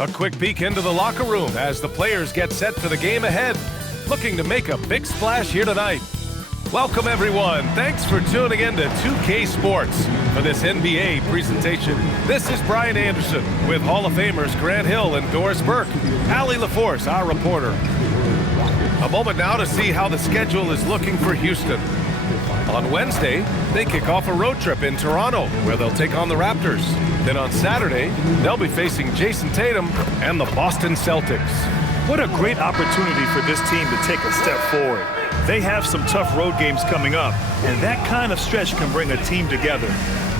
A quick peek into the locker room as the players get set for the game ahead, looking to make a big splash here tonight. Welcome everyone. Thanks for tuning in to 2K Sports for this NBA presentation. This is Brian Anderson with Hall of Famers Grant Hill and Doris Burke. Allie LaForce, our reporter. A moment now to see how the schedule is looking for Houston. On Wednesday, they kick off a road trip in Toronto, where they'll take on the Raptors. Then on Saturday, they'll be facing Jason Tatum and the Boston Celtics. What a great opportunity for this team to take a step forward. They have some tough road games coming up, and that kind of stretch can bring a team together.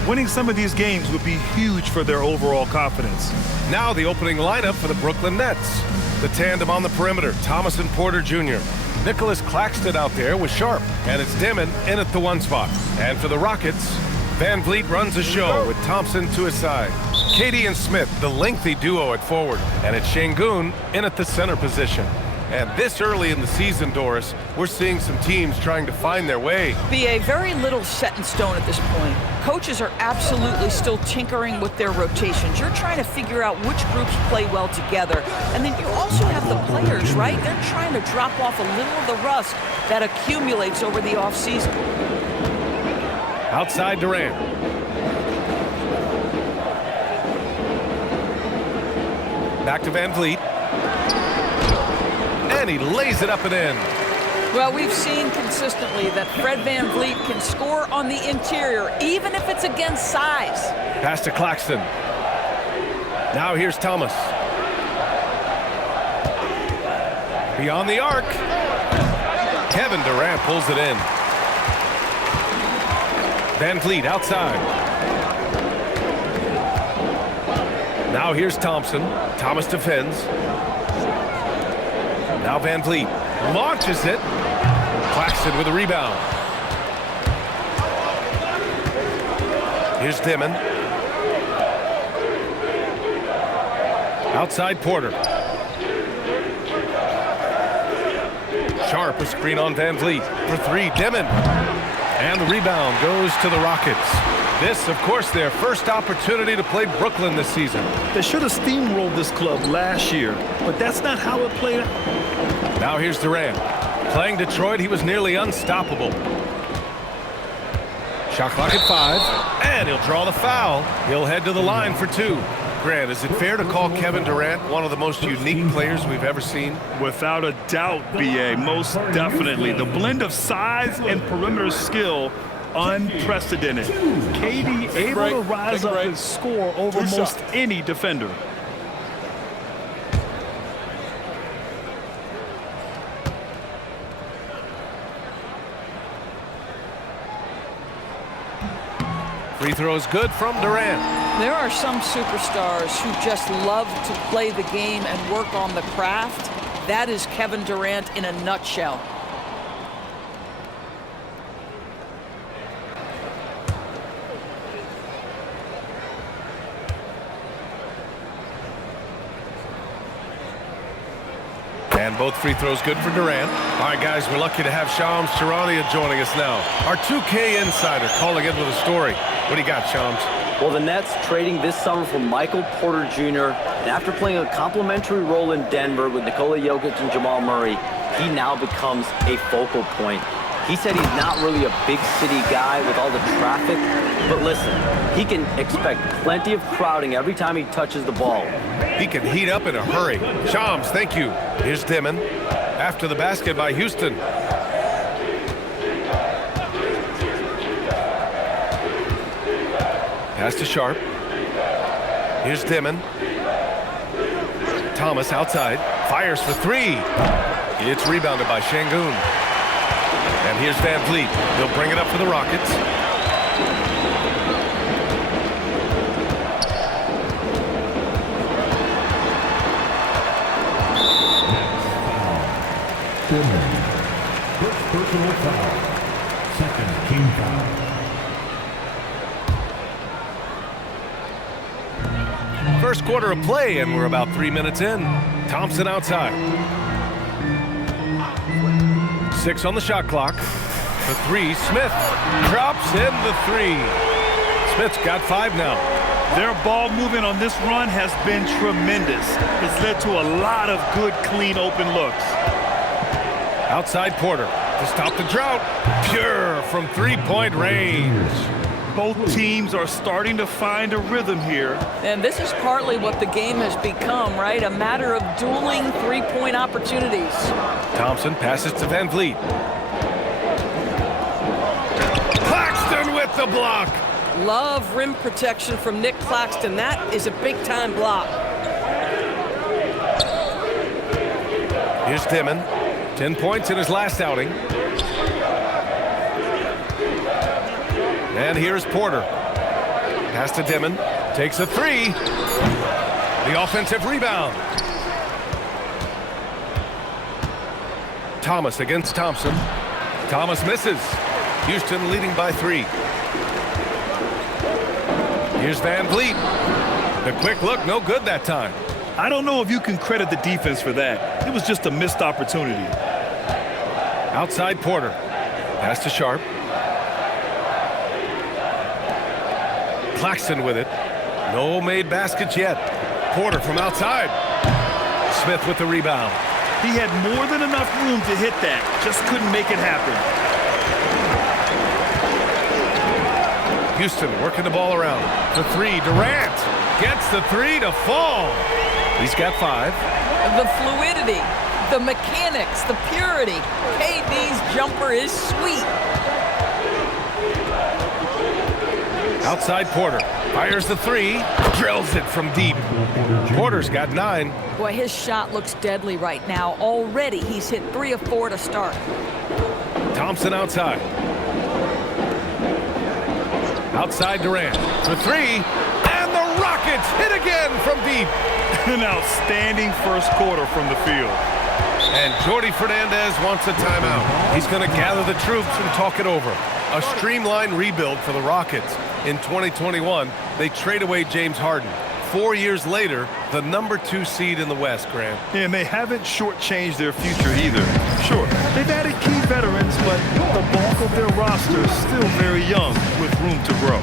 Winning some of these games would be huge for their overall confidence. Now the opening lineup for the Brooklyn Nets. The tandem on the perimeter, Thomas and Porter Jr. Nicholas Claxton out there with Sharp, and it's Dimon in at the 1 spot. And for the Rockets, Van Vliet runs the show with Thompson to his side. Katie and Smith, the lengthy duo at forward, and it's Şengün in at the center position. And this early in the season, Doris, we're seeing some teams trying to find their way. BA, very little set in stone at this point. Coaches are absolutely still tinkering with their rotations. You're trying to figure out which groups play well together. And then you also have the players, right? They're trying to drop off a little of the rust that accumulates over the offseason. Outside Durant. Back to Van Vliet. And he lays it up and in. Well, we've seen consistently that Fred Van Vliet can score on the interior, even if it's against size. Pass to Claxton. Now here's Thomas. Beyond the arc. Kevin Durant pulls it in. Van Vliet outside. Now here's Thompson. Thomas defends. Now Van Vliet launches it. Claxton with a rebound. Here's Dimon. Outside Porter. Sharp, a screen on Van Vliet. For 3, Dimon. And the rebound goes to the Rockets. This, of course, their first opportunity to play Brooklyn this season. They should have steamrolled this club last year, but that's not how it played out. Now here's Durant. Playing Detroit, he was nearly unstoppable. Shot clock at 5, and he'll draw the foul. He'll head to the line for 2. Grant, is it fair to call Kevin Durant one of the most unique players we've ever seen? Without a doubt, BA, most definitely. The blend of size and perimeter skill, unprecedented. KD able to rise up and score over most any defender. Free throws good from Durant. There are some superstars who just love to play the game and work on the craft. That is Kevin Durant in a nutshell. And both free throws good for Durant. All right, guys, we're lucky to have Shams Charania joining us now. Our 2K insider calling in with a story. What do you got, Shams? Well, the Nets trading this summer for Michael Porter Jr. And after playing a complimentary role in Denver with Nikola Jokic and Jamal Murray, he now becomes a focal point. He said he's not really a big city guy with all the traffic, but listen, he can expect plenty of crowding every time he touches the ball. He can heat up in a hurry. Shams, thank you. Here's Dimon. After the basket by Houston. Pass to Sharp. Here's Dimon. Thomas outside. Fires for 3. It's rebounded by Şengün. And here's Van Vliet. He'll bring it up for the Rockets. First personal foul. Second team foul. First quarter of play, and we're about 3 minutes in. Thompson outside. 6 on the shot clock. The 3, Smith drops in the 3. Smith's got 5 now. Their ball movement on this run has been tremendous. It's led to a lot of good, clean, open looks. Outside Porter to stop the drought. Pure from three-point range. Both teams are starting to find a rhythm here. And this is partly what the game has become, right? A matter of dueling three-point opportunities. Thompson passes to Van Vliet. Claxton with the block. Love rim protection from Nick Claxton. That is a big-time block. Here's Dimon. 10 points in his last outing. And here's Porter. Pass to Dimon. Takes a three. The offensive rebound. Thomas against Thompson. Thomas misses. Houston leading by 3. Here's Van Vliet. The quick look, no good that time. I don't know if you can credit the defense for that. It was just a missed opportunity. Outside Porter. Pass to Sharp. Claxton with it. No made baskets yet. Porter from outside. Smith with the rebound. He had more than enough room to hit that. Just couldn't make it happen. Houston working the ball around. The three. Durant gets the three to fall. He's got 5. The fluidity, the mechanics, the purity. KD's jumper is sweet. Outside Porter. Fires the three. Drills it from deep. Porter's got 9. Boy, his shot looks deadly right now. Already he's hit 3 of 4 to start. Thompson outside. Outside Durant. For 3. And the Rockets hit again from deep. An outstanding first quarter from the field. And Jordi Fernandez wants a timeout. He's going to gather the troops and talk it over. A streamlined rebuild for the Rockets. In 2021, they trade away James Harden. 4 years later, the number 2 seed in the West, Grant. And they haven't shortchanged their future either. Sure, they've added key veterans, but the bulk of their roster is still very young with room to grow.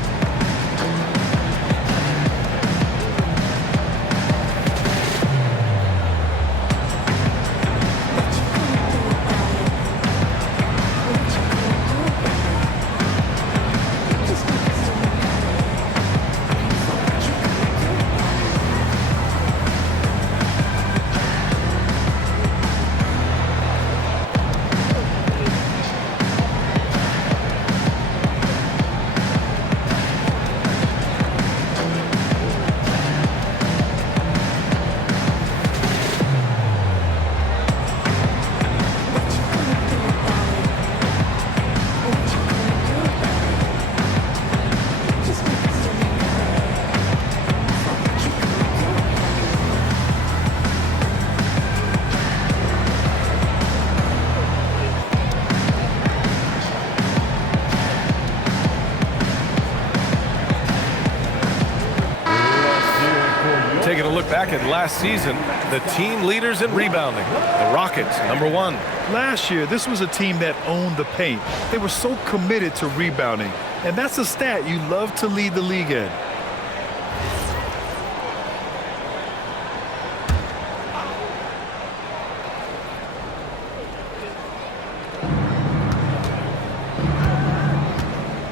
Taking a look back at last season, the team leaders in rebounding. The Rockets, number 1. Last year, this was a team that owned the paint. They were so committed to rebounding, and that's a stat you love to lead the league in.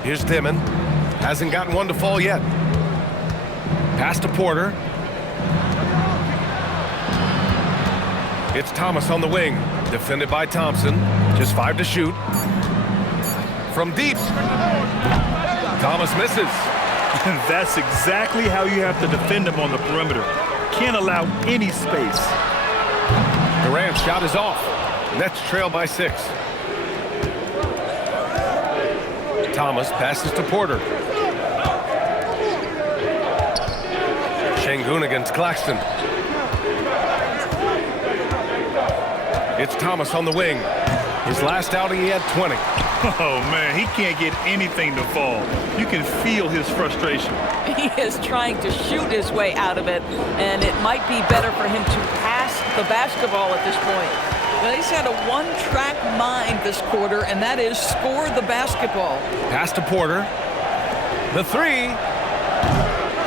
Here's Dimon. Hasn't gotten one to fall yet. Pass to Porter. It's Thomas on the wing. Defended by Thompson. Just 5 to shoot. From deep. Thomas misses. That's exactly how you have to defend him on the perimeter. Can't allow any space. Durant's shot is off. Nets trail by 6. Thomas passes to Porter. Şengün against Claxton. It's Thomas on the wing. His last outing, he had 20. Oh, man, he can't get anything to fall. You can feel his frustration. He is trying to shoot his way out of it, and it might be better for him to pass the basketball at this point. But he's had a one-track mind this quarter, and that is score the basketball. Pass to Porter. The three.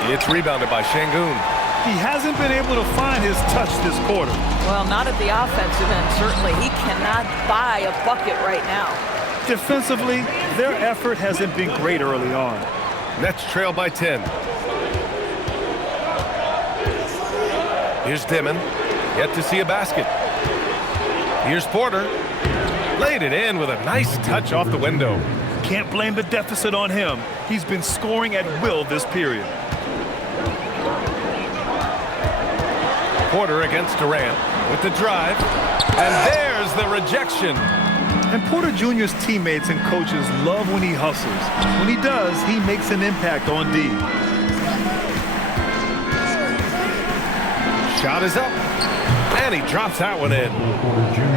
It's rebounded by Şengün. He hasn't been able to find his touch this quarter. Well, not at the offensive end, certainly. He cannot buy a bucket right now. Defensively, their effort hasn't been great early on. Nets trail by 10. Here's Dimon. Yet to see a basket. Here's Porter. Laid it in with a nice touch off the window. Can't blame the deficit on him. He's been scoring at will this period. Porter against Durant with the drive. And there's the rejection. And Porter Jr.'s teammates and coaches love when he hustles. When he does, he makes an impact on D. Shot is up. And he drops that one in.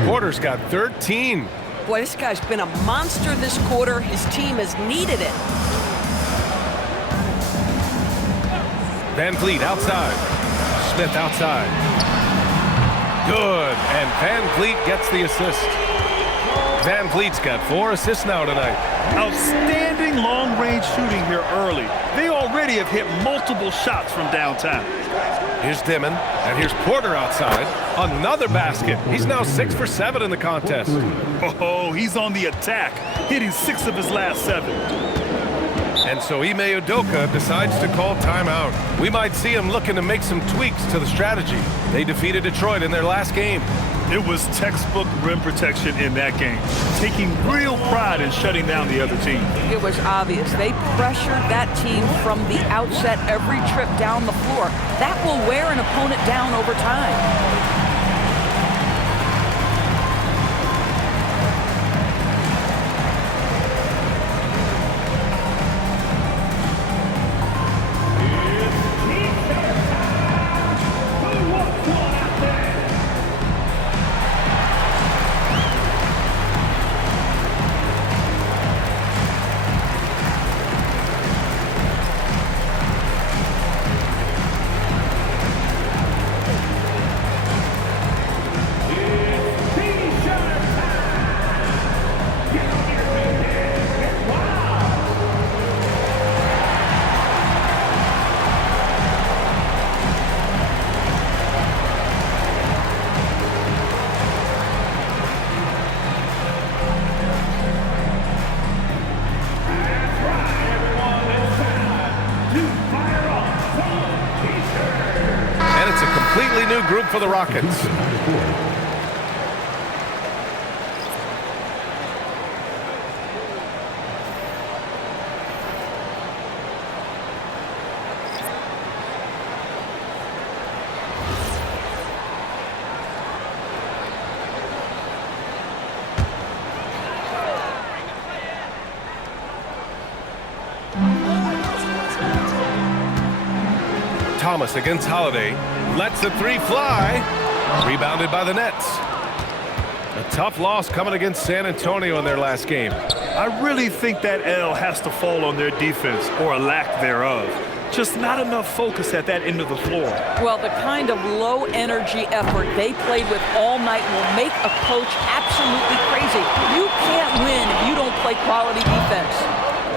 Porter's got 13. Boy, this guy's been a monster this quarter. His team has needed it. Van Vliet outside. Smith outside. Good. And Van Vliet gets the assist. Van Vliet's got 4 assists now tonight. Outstanding long-range shooting here early. They already have hit multiple shots from downtown. Here's Dimon, and here's Porter outside. Another basket. He's now 6 for 7 in the contest. Oh, he's on the attack, hitting 6 of his last 7. And so Ime Udoka decides to call timeout. We might see him looking to make some tweaks to the strategy. They defeated Detroit in their last game. It was textbook rim protection in that game, taking real pride in shutting down the other team. It was obvious. They pressured that team from the outset every trip down the floor. That will wear an opponent down over time. New group for the Rockets. Thomas against Holiday. Lets the 3 fly. Rebounded by the Nets. A tough loss coming against San Antonio in their last game. I really think that L has to fall on their defense, or a lack thereof. Just not enough focus at that end of the floor. Well, the kind of low-energy effort they played with all night will make a coach absolutely crazy. You can't win if you don't play quality defense.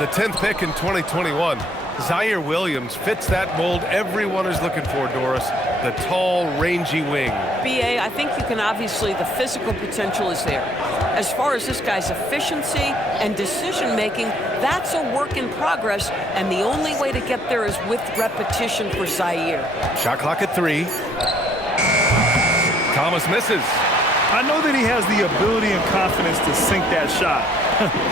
The 10th pick in 2021. Zaire Williams fits that mold everyone is looking for, Doris. The tall, rangy wing. BA, I think you can obviously, the physical potential is there. As far as this guy's efficiency and decision-making, that's a work in progress, and the only way to get there is with repetition for Zaire. Shot clock at 3. Thomas misses. I know that he has the ability and confidence to sink that shot.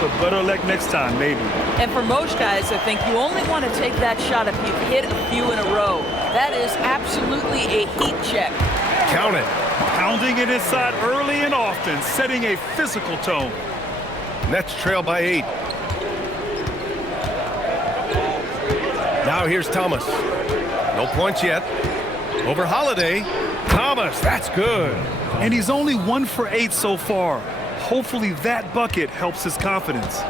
But better luck next time, maybe. And for most guys, I think you only want to take that shot if you've hit a few in a row. That is absolutely a heat check. Count it. Pounding it inside early and often, setting a physical tone. Nets trail by 8. Now here's Thomas. No points yet. Over Holiday. Thomas, that's good. And he's only 1 for 8 so far. Hopefully that bucket helps his confidence.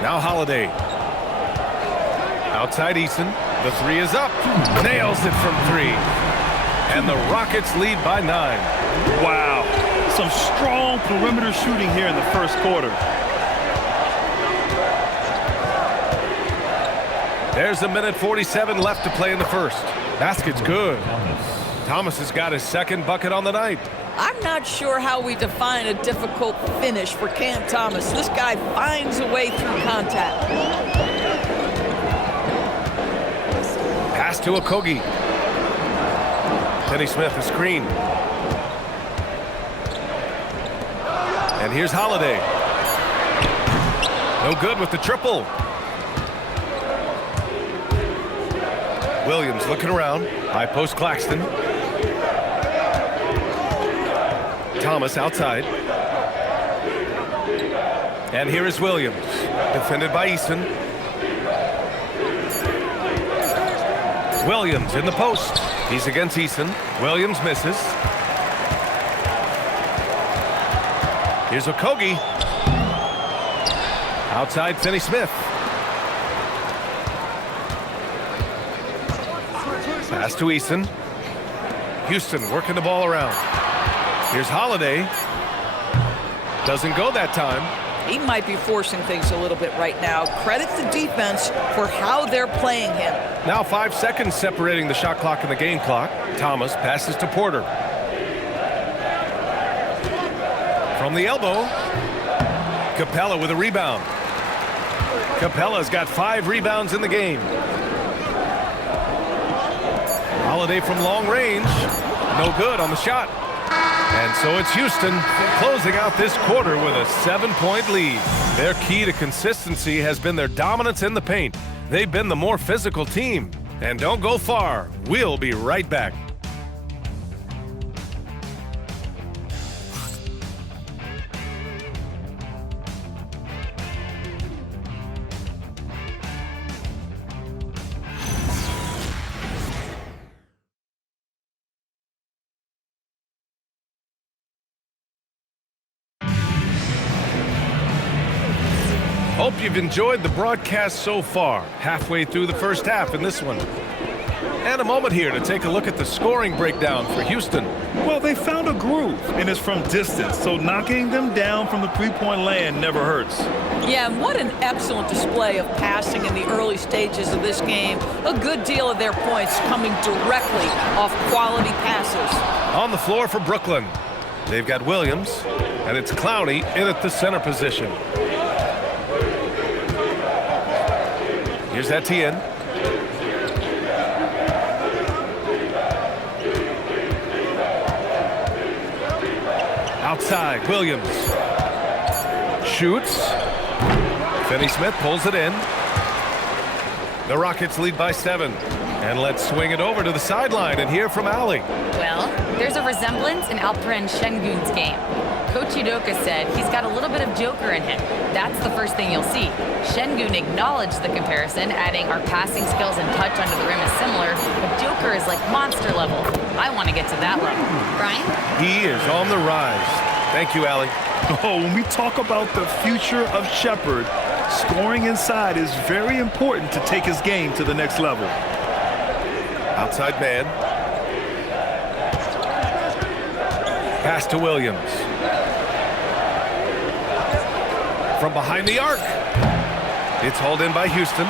Now Holiday. Outside Eason. The 3 is up. Nails it from 3. And the Rockets lead by 9. Wow. Some strong perimeter shooting here in the first quarter. There's a minute 47 left to play in the first. Basket's good. Thomas has got his second bucket on the night. I'm not sure how we define a difficult finish for Cam Thomas. This guy finds a way through contact. Pass to Okogie. Finney Smith, a screen. And here's Holiday. No good with the triple. Williams looking around. High post Claxton. Thomas outside. And here is Williams. Defended by Eason. Williams in the post. He's against Eason. Williams misses. Here's Okogie. Outside Finney Smith. Pass to Eason. Houston working the ball around. Here's Holiday. Doesn't go that time. He might be forcing things a little bit right now. Credit the defense for how they're playing him. Now 5 seconds separating the shot clock and the game clock. Thomas passes to Porter. From the elbow. Capella with a rebound. Capella's got 5 rebounds in the game. Holiday from long range. No good on the shot. And so it's Houston closing out this quarter with a 7-point lead. Their key to consistency has been their dominance in the paint. They've been the more physical team. And don't go far. We'll be right back. Hope you've enjoyed the broadcast so far. Halfway through the first half in this one. And a moment here to take a look at the scoring breakdown for Houston. Well, they found a groove, and it's from distance, so knocking them down from the three-point land never hurts. Yeah, and what an excellent display of passing in the early stages of this game. A good deal of their points coming directly off quality passes. On the floor for Brooklyn, they've got Williams, and it's Clowney in at the center position. Here's Etienne. Outside, Williams. Shoots. Finney Smith pulls it in. The Rockets lead by 7. And let's swing it over to the sideline and hear from Allie. Well, there's a resemblance in Alperen Şengün's game. Coach Udoka said he's got a little bit of Joker in him. That's the first thing you'll see. Şengün acknowledged the comparison, adding our passing skills and touch under the rim is similar, but Joker is like monster level. I want to get to that level. Brian? He is on the rise. Thank you, Allie. Oh, when we talk about the future of Shepherd, scoring inside is very important to take his game to the next level. Outside man. Pass to Williams. From behind the arc. It's hauled in by Houston.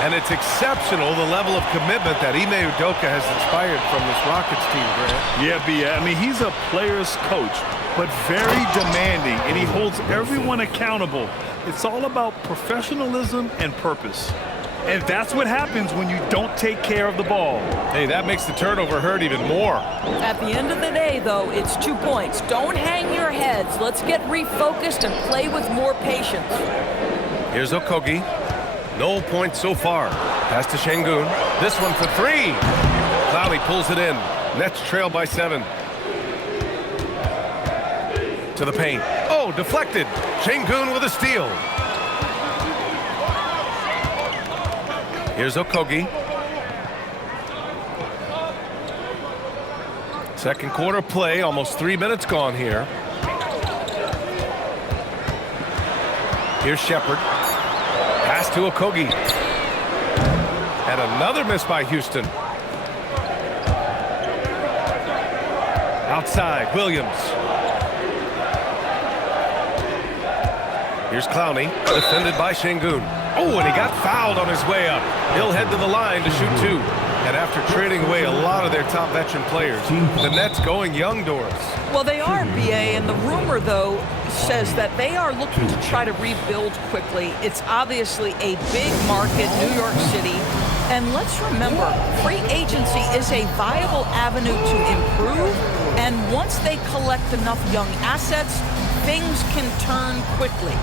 And it's exceptional the level of commitment that Ime Udoka has inspired from this Rockets team, Grant. Yeah, B. I mean, he's a player's coach, but very demanding, and he holds everyone accountable. It's all about professionalism and purpose. And that's what happens when you don't take care of the ball. Hey, that makes the turnover hurt even more. At the end of the day, though, it's 2 points. Don't hang your heads. Let's get refocused and play with more patience. Here's Okogie. No points so far. Pass to Şengün. This one for 3. Clowney pulls it in. Nets trail by 7. To the paint. Oh, deflected. Şengün with a steal. Here's Okogie. Second quarter play, almost 3 minutes gone here. Here's Shepherd. Pass to Okogie. And another miss by Houston. Outside, Williams. Here's Clowney, defended by Şengün. Oh, and he got fouled on his way up. He'll head to the line to shoot 2. And after trading away a lot of their top veteran players, the Nets going young, Doris. Well, they are, BA, and the rumor, though, says that they are looking to try to rebuild quickly. It's obviously a big market, New York City. And let's remember, free agency is a viable avenue to improve. And once they collect enough young assets, things can turn quickly.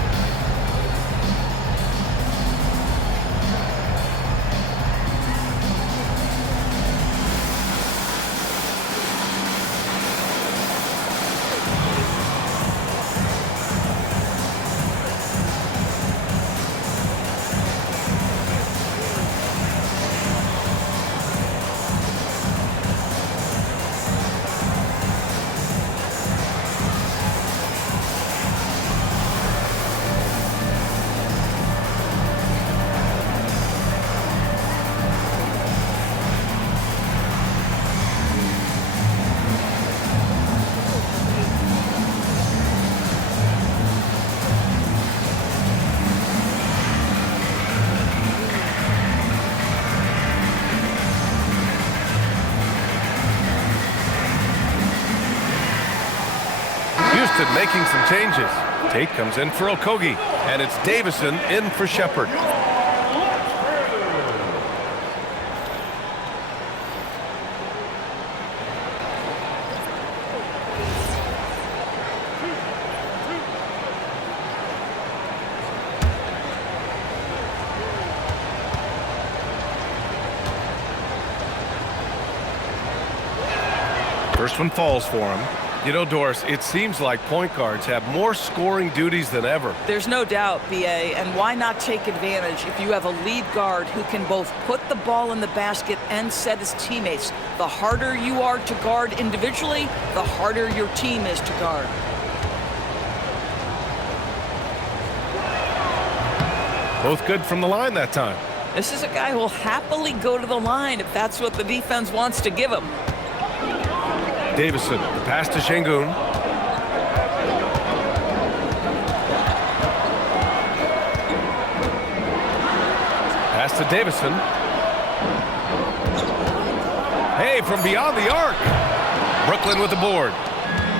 Houston making some changes. Tate comes in for Okogie, and it's Davison in for Shepherd. First one falls for him. You know, Doris, it seems like point guards have more scoring duties than ever. There's no doubt, BA, and why not take advantage if you have a lead guard who can both put the ball in the basket and set his teammates. The harder you are to guard individually, the harder your team is to guard. Both good from the line that time. This is a guy who will happily go to the line if that's what the defense wants to give him. Davison, the pass to Şengün. Pass to Davison. Hey, from beyond the arc. Brooklyn with the board.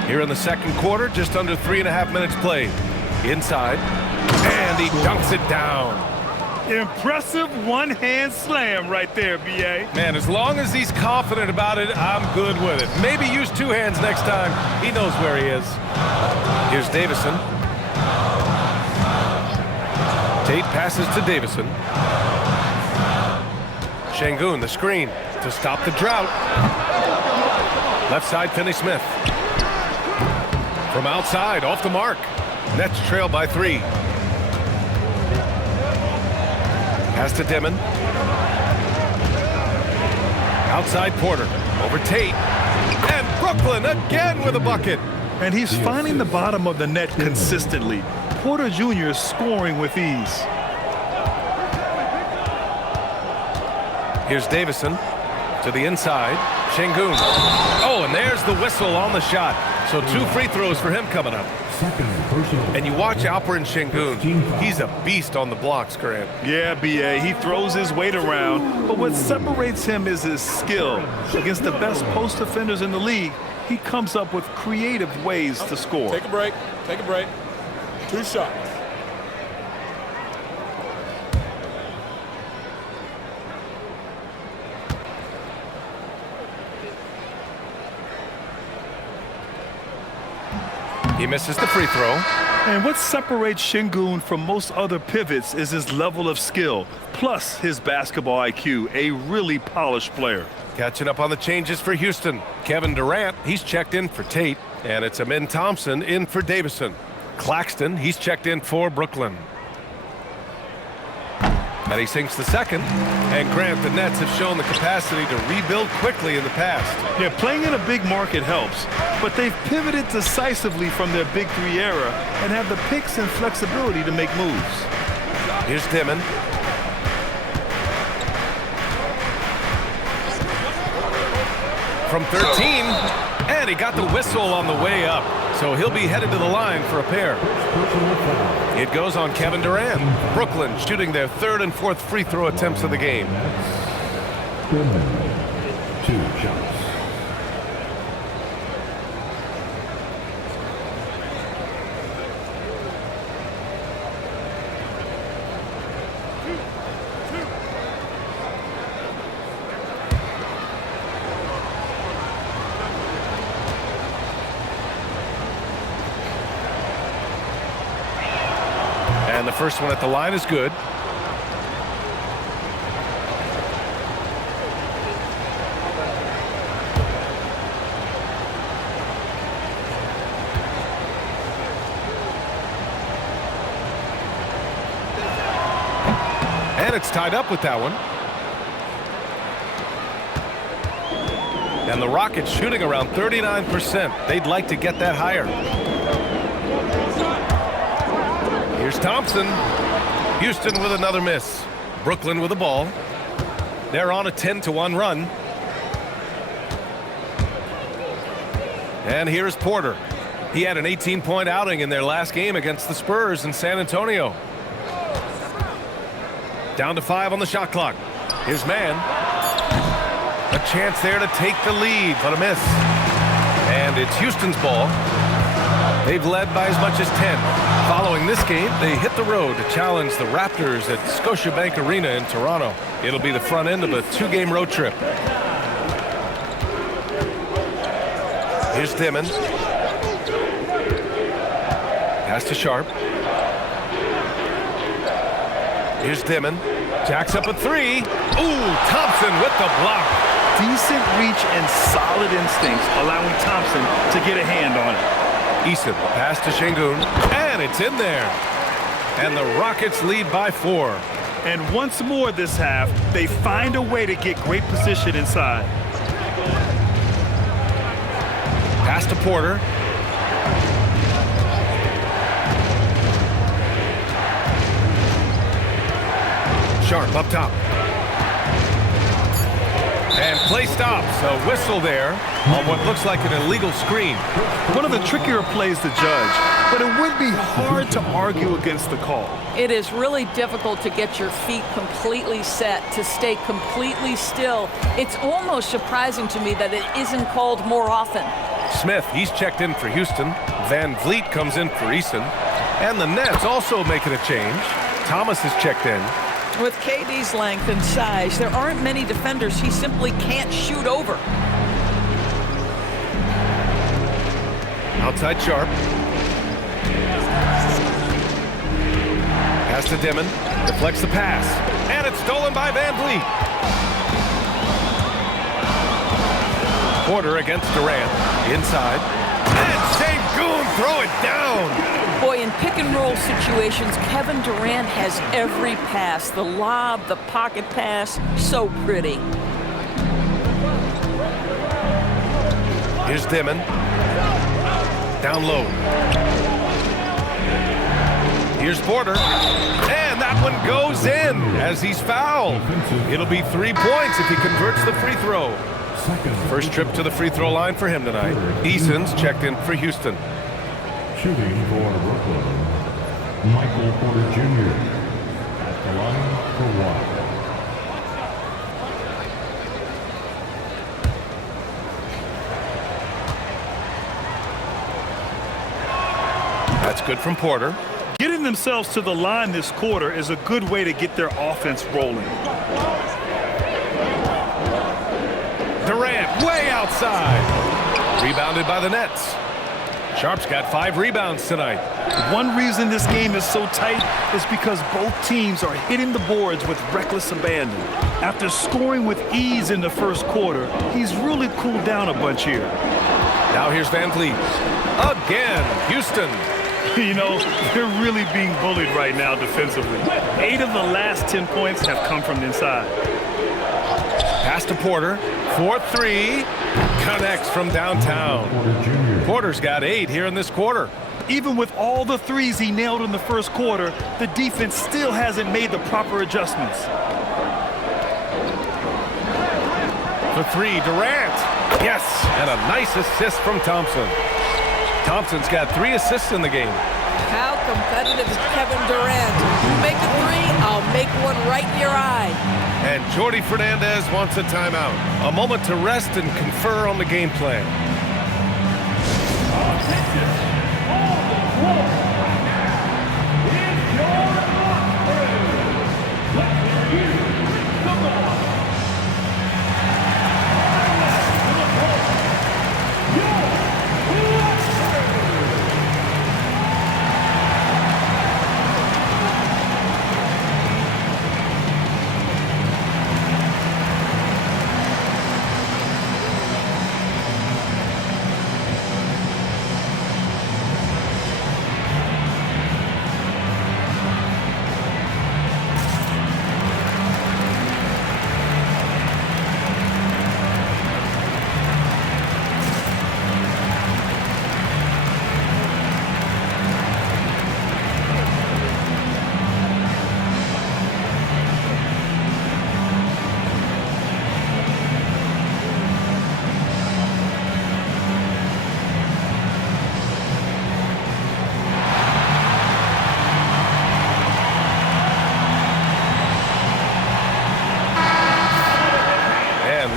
Here in the second quarter, just under 3.5 minutes played. Inside, and he dunks it down. Impressive one-hand slam right there, B.A. Man, as long as he's confident about it, I'm good with it. Maybe use 2 hands next time. He knows where he is. Here's Davison. Tate passes to Davison. Şengün, the screen to stop the drought. Left side, Finney-Smith. From outside, off the mark. Nets trail by 3. Pass to Dimon. Outside Porter. Over Tate. And Brooklyn again with a bucket. And he's finding the bottom of the net consistently. Porter Jr. is scoring with ease. Here's Davison to the inside. Şengün. Oh, and there's the whistle on the shot. So 2 free throws for him coming up. And you watch Alperen Şengün. He's a beast on the blocks, Grant. Yeah, B.A. He throws his weight around, but what separates him is his skill. Against the best post defenders in the league, he comes up with creative ways to score. Take a break. Take a break. 2 shots. He misses the free throw. And what separates Şengün from most other pivots is his level of skill, plus his basketball IQ, a really polished player. Catching up on the changes for Houston. Kevin Durant, he's checked in for Tate. And it's Amin Thompson in for Davison. Claxton, he's checked in for Brooklyn. And he sinks the second. And Grant, the Nets have shown the capacity to rebuild quickly in the past. Yeah, playing in a big market helps, but they've pivoted decisively from their Big 3 era and have the picks and flexibility to make moves. Here's Dimon. From 13, and he got the whistle on the way up. So he'll be headed to the line for a pair. It goes on Kevin Durant. Brooklyn shooting their third and fourth free throw attempts of the game. 2 shots. And the first one at the line is good. And it's tied up with that one. And the Rockets shooting around 39%. They'd like to get that higher. Here's Thompson. Houston with another miss. Brooklyn with the ball. They're on a 10-1 run. And here's Porter. He had an 18-point outing in their last game against the Spurs in San Antonio. Down to 5 on the shot clock. Here's Mann. A chance there to take the lead, but a miss. And it's Houston's ball. They've led by as much as 10. Following this game, they hit the road to challenge the Raptors at Scotiabank Arena in Toronto. It'll be the front end of a 2-game road trip. Here's Dimon. Pass to Sharp. Here's Dimon. Jacks up a 3. Ooh, Thompson with the block. Decent reach and solid instincts, allowing Thompson to get a hand on it. Eason, pass to Şengün, and it's in there. And the Rockets lead by 4. And once more this half, they find a way to get great position inside. Pass to Porter. Sharp up top. And play stops. A whistle there on what looks like an illegal screen. One of the trickier plays to judge, but it would be hard to argue against the call. It is really difficult to get your feet completely set, to stay completely still. It's almost surprising to me that it isn't called more often. Smith, he's checked in for Houston. Van Vliet comes in for Eason. And the Nets also making a change. Thomas is checked in. With KD's length and size, there aren't many defenders he simply can't shoot over. Outside Sharp. Pass to Dimon. Deflects the pass. And it's stolen by Van Vliet. Porter against Durant. Inside. And Şengün throw it down. Boy, in pick-and-roll situations, Kevin Durant has every pass. The lob, the pocket pass, so pretty. Here's Dimon. Down low. Here's Porter. And that one goes in as he's fouled. It'll be 3 points if he converts the free throw. First trip to the free throw line for him tonight. Eason's checked in for Houston. Shooting for Brooklyn, Michael Porter Jr. at the line for 1. That's good from Porter. Getting themselves to the line this quarter is a good way to get their offense rolling. Durant way outside. Rebounded by the Nets. Sharp's got 5 rebounds tonight. One reason this game is so tight is because both teams are hitting the boards with reckless abandon. After scoring with ease in the first quarter, he's really cooled down a bunch here. Now here's Van Vliet. Again, Houston. You know, they're really being bullied right now defensively. 8 of the last 10 points have come from inside. Pass to Porter. 4-3. Connects from downtown. Porter's got 8 here in this quarter. Even with all the threes he nailed in the first quarter, the defense still hasn't made the proper adjustments. For 3, Durant. Yes, and a nice assist from Thompson. Thompson's got 3 assists in the game. How competitive is Kevin Durant? You make a three, I'll make one right in your eye. And Jordi Fernandez wants a timeout. A moment to rest and confer on the game plan.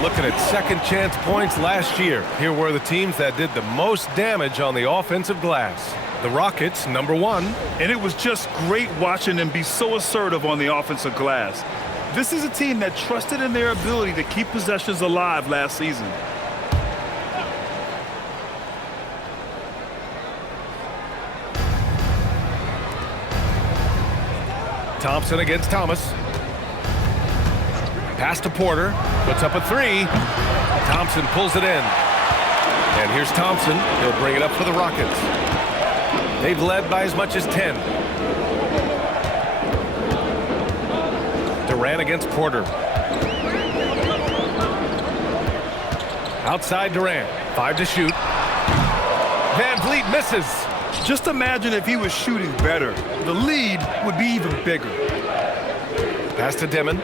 Looking at second chance points last year. Here were the teams that did the most damage on the offensive glass. The Rockets, number 1. And it was just great watching them be so assertive on the offensive glass. This is a team that trusted in their ability to keep possessions alive last season. Thompson against Thomas. Pass to Porter, puts up a 3. Thompson pulls it in. And here's Thompson. He'll bring it up for the Rockets. They've led by as much as 10. Durant against Porter. Outside Durant. 5 to shoot. Van Vliet misses. Just imagine if he was shooting better. The lead would be even bigger. Pass to Dimon.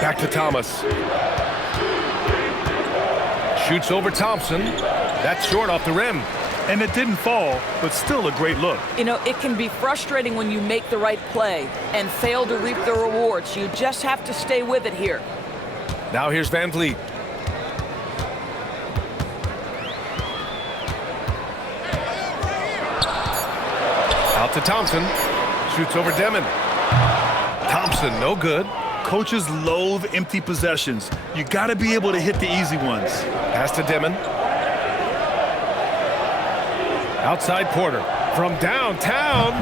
Back to Thomas. Shoots over Thompson. That's short off the rim. And it didn't fall, but still a great look. You know, it can be frustrating when you make the right play and fail to reap the rewards. You just have to stay with it here. Now here's Van Vliet. Out to Thompson. Shoots over Demon. Thompson, no good. Coaches loathe empty possessions. You got to be able to hit the easy ones. Pass to Dimon. Outside Porter. From downtown.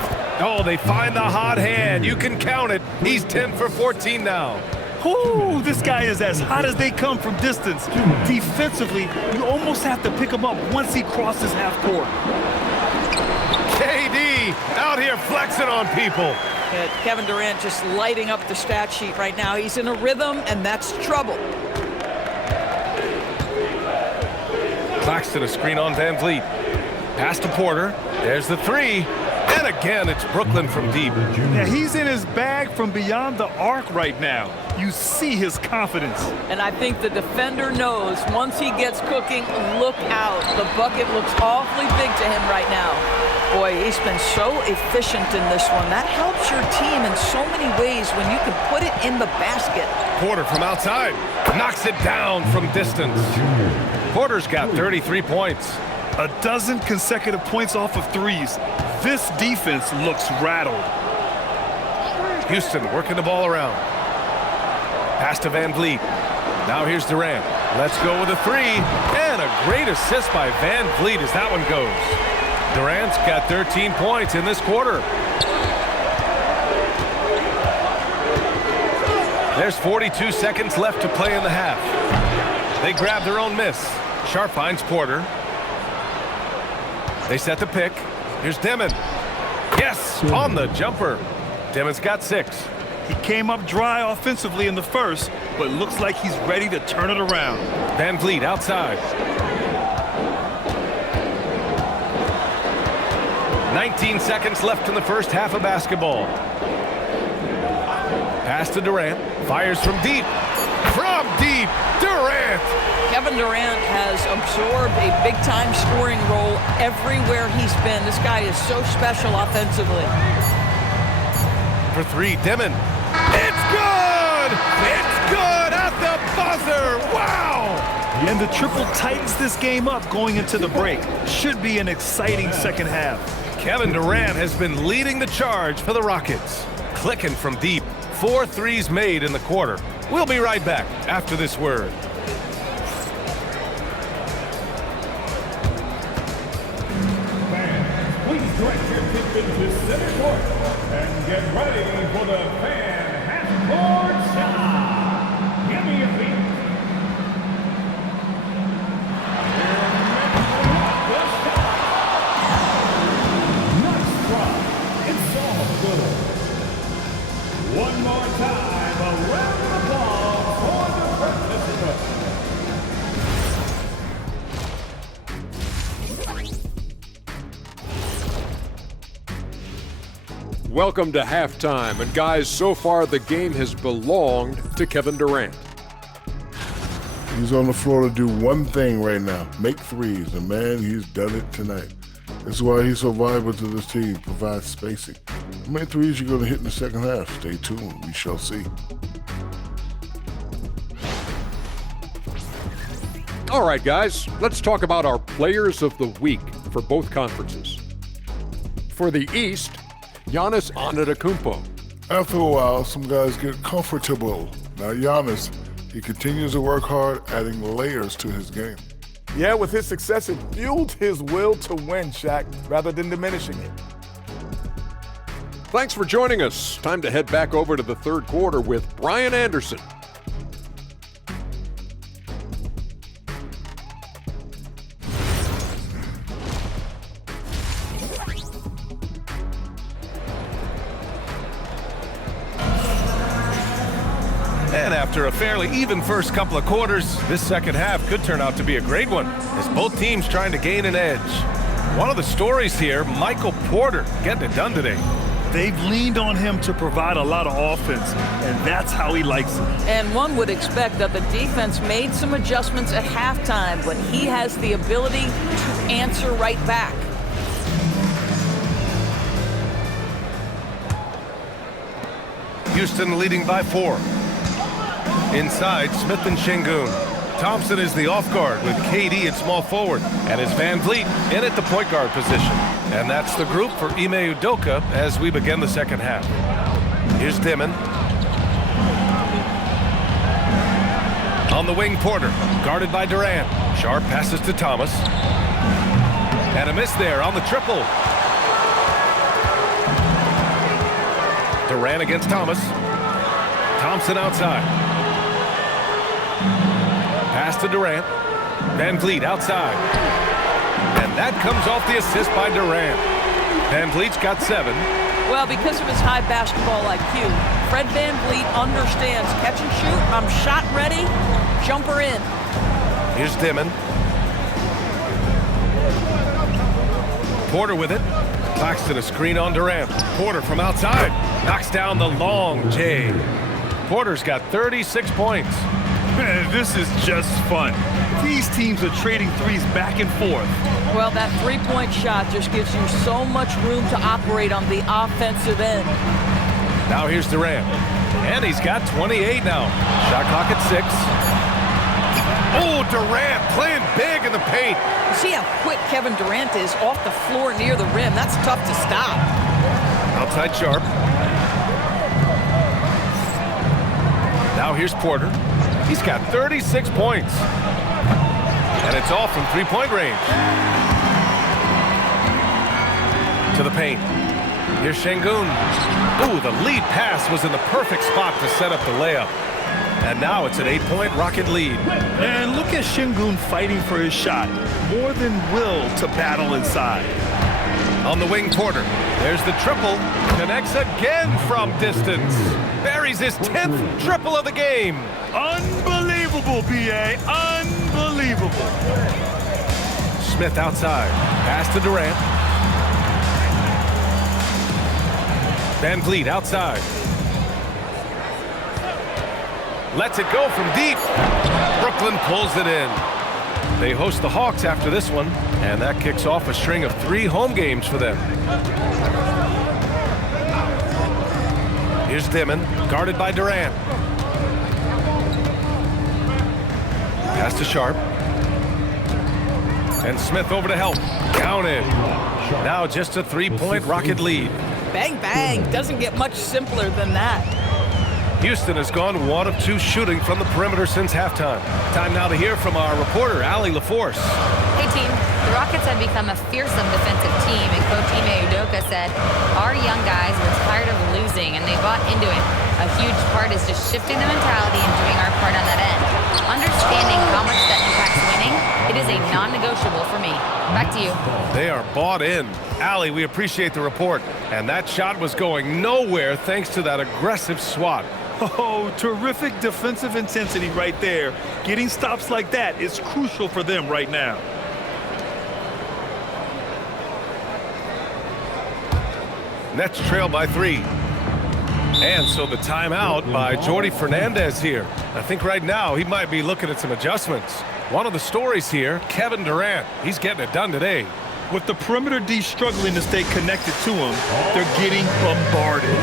Oh, they find the hot hand. You can count it. He's 10 for 14 now. Whoo, this guy is as hot as they come from distance. Defensively, you almost have to pick him up once he crosses half court. KD out here flexing on people. Kevin Durant just lighting up the stat sheet right now. He's in a rhythm, and that's trouble. Claxton a screen on Van Vliet. Pass to Porter. There's the 3. And again, it's Brooklyn from deep. Yeah, he's in his bag from beyond the arc right now. You see his confidence. And I think the defender knows once he gets cooking, look out. The bucket looks awfully big to him right now. Boy, he's been so efficient in this one. That helps your team in so many ways when you can put it in the basket. Porter from outside. Knocks it down from distance. Porter's got 33 points. A dozen consecutive points off of threes. This defense looks rattled. Houston working the ball around. Pass to Van Vliet. Now here's Durant. Let's go with a 3. And a great assist by Van Vliet as that one goes. Durant's got 13 points in this quarter. There's 42 seconds left to play in the half. They grab their own miss. Sharp finds Porter. They set the pick. Here's Demon. Yes, on the jumper. Demon's got 6. He came up dry offensively in the first, but looks like he's ready to turn it around. Van Vliet outside. 19 seconds left in the first half of basketball. Pass to Durant. Fires from deep. From deep, Durant. Kevin Durant has absorbed a big-time scoring role everywhere he's been. This guy is so special offensively. For three, Dimon. It's good! It's good at the buzzer! Wow! And the triple tightens this game up going into the break. Should be an exciting second half. Kevin Durant has been leading the charge for the Rockets. Clicking from deep. 4 threes made in the quarter. We'll be right back after this word. Fans, please direct your attention to center court and get ready for the fan half-court shot. Give me a beat. Nice try. It's all good. One more time, a round of applause for the participants. Welcome to halftime, and guys, so far the game has belonged to Kevin Durant. He's on the floor to do one thing right now, make threes, and man, he's done it tonight. That's why he's so valuable to this team, provides spacing. How many threes you're going to hit in the second half? Stay tuned, we shall see. All right, guys, let's talk about our players of the week for both conferences. For the East, Giannis Antetokounmpo. After a while, some guys get comfortable. Now Giannis, he continues to work hard, adding layers to his game. Yeah, with his success, it fueled his will to win, Shaq, rather than diminishing it. Thanks for joining us. Time to head back over to the third quarter with Brian Anderson. And after a fairly even first couple of quarters, this second half could turn out to be a great one, as both teams trying to gain an edge. One of the stories here, Michael Porter getting it done today. They've leaned on him to provide a lot of offense, and that's how he likes it. And one would expect that the defense made some adjustments at halftime, but he has the ability to answer right back. Houston leading by 4. Inside, Smith and Şengün. Thompson is the off guard with KD at small forward, and it's Van Vliet in at the point guard position. And that's the group for Ime Udoka as we begin the second half. Here's Dimon. On the wing, Porter, guarded by Durant. Sharp passes to Thomas. And a miss there on the triple. Durant against Thomas. Thompson outside. Pass to Durant. Van Vliet outside. And that comes off the assist by Durant. Van Vliet's got 7. Well, because of his high basketball IQ, Fred Van Vliet understands catch and shoot. I'm shot ready. Jumper in. Here's Dimon. Porter with it. Claxton a screen on Durant. Porter from outside. Knocks down the long J. Porter's got 36 points. Man, this is just fun. These teams are trading threes back and forth. Well, that three-point shot just gives you so much room to operate on the offensive end. Now here's Durant. And he's got 28 now. Shot clock at 6. Oh, Durant playing big in the paint. You see how quick Kevin Durant is off the floor near the rim. That's tough to stop. Outside Sharp. Now here's Porter. He's got 36 points. And it's all from three-point range. To the paint. Here's Şengün. Ooh, the lead pass was in the perfect spot to set up the layup. And now it's an 8-point Rocket lead. And look at Şengün fighting for his shot. More than will to battle inside. On the wing, Porter. There's the triple. Connects again from distance. Buries his 10th triple of the game. Unbelievable, B.A. Unbelievable. Smith outside. Pass to Durant. Van Vliet outside. Lets it go from deep. Brooklyn pulls it in. They host the Hawks after this one, and that kicks off a string of 3 home games for them. Here's Dimon, guarded by Durant. Pass to Sharp. And Smith over to help. Counted. Now just a 3-point Rocket lead. Bang, bang. Doesn't get much simpler than that. Houston has gone 1 of 2 shooting from the perimeter since halftime. Time now to hear from our reporter, Allie LaForce. Hey, team. The Rockets have become a fearsome defensive team, and Coach Ime Udoka said, our young guys were tired of losing, and they bought into it. A huge part is just shifting the mentality and doing our part on that end. Understanding how much that impacts winning, it is a non-negotiable for me. Back to you. They are bought in. Allie, we appreciate the report. And that shot was going nowhere thanks to that aggressive swat. Oh, terrific defensive intensity right there. Getting stops like that is crucial for them right now. Nets trail by 3. And so the timeout by Jordi Fernandez here. I think right now he might be looking at some adjustments. One of the stories here, Kevin Durant. He's getting it done today. With the perimeter D struggling to stay connected to him, they're getting bombarded.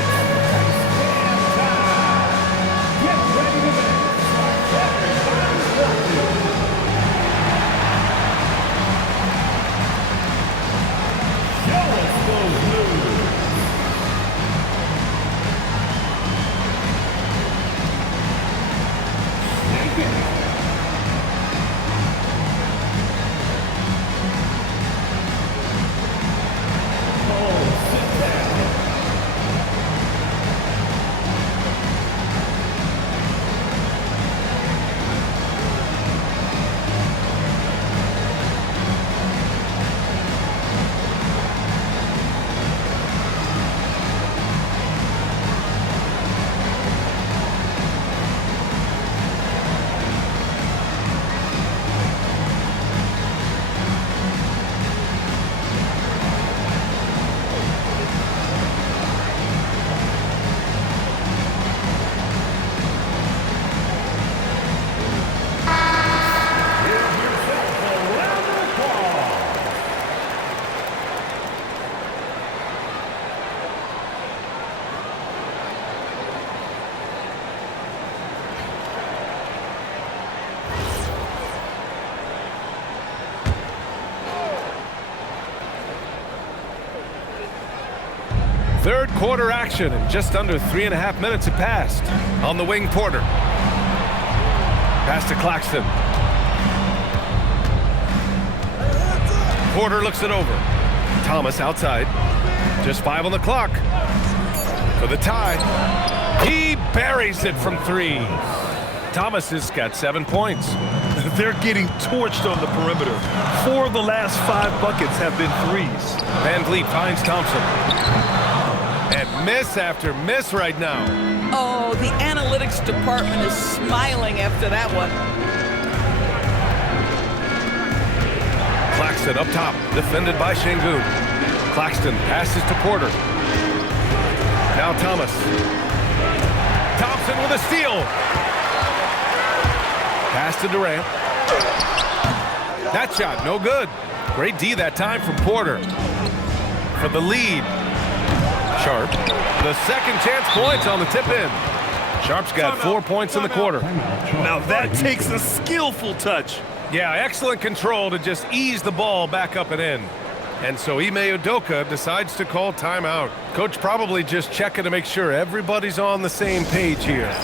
Third quarter action, and just under 3.5 minutes have passed. On the wing, Porter. Pass to Claxton. Porter looks it over. Thomas outside. Just 5 on the clock. For the tie. He buries it from 3. Thomas has got 7 points. They're getting torched on the perimeter. 4 of the last 5 buckets have been threes. Van Vliet finds Thompson. And miss after miss right now. Oh, the analytics department is smiling after that one. Claxton up top, defended by Şengün. Claxton passes to Porter. Now Thomas. Thompson with a steal. Pass to Durant. That shot, no good. Great D that time from Porter. For the lead. Sharp. The second chance points on the tip in. Sharp's got 4 points in the quarter. Now that takes a skillful touch. Yeah, excellent control to just ease the ball back up and in. And so Ime Udoka decides to call timeout. Coach probably just checking to make sure everybody's on the same page here.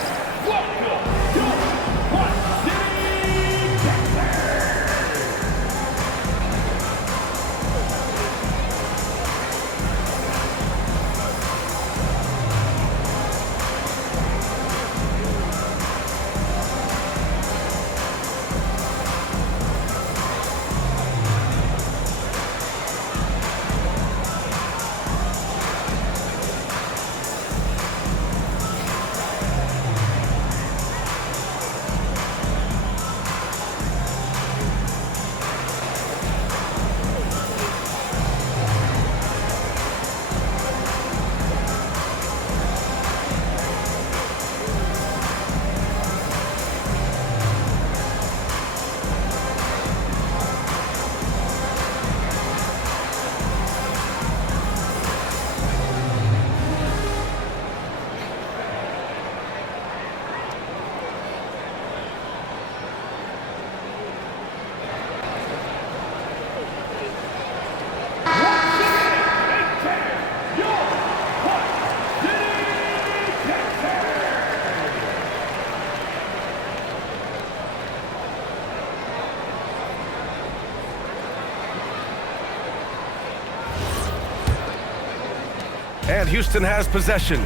And Houston has possession.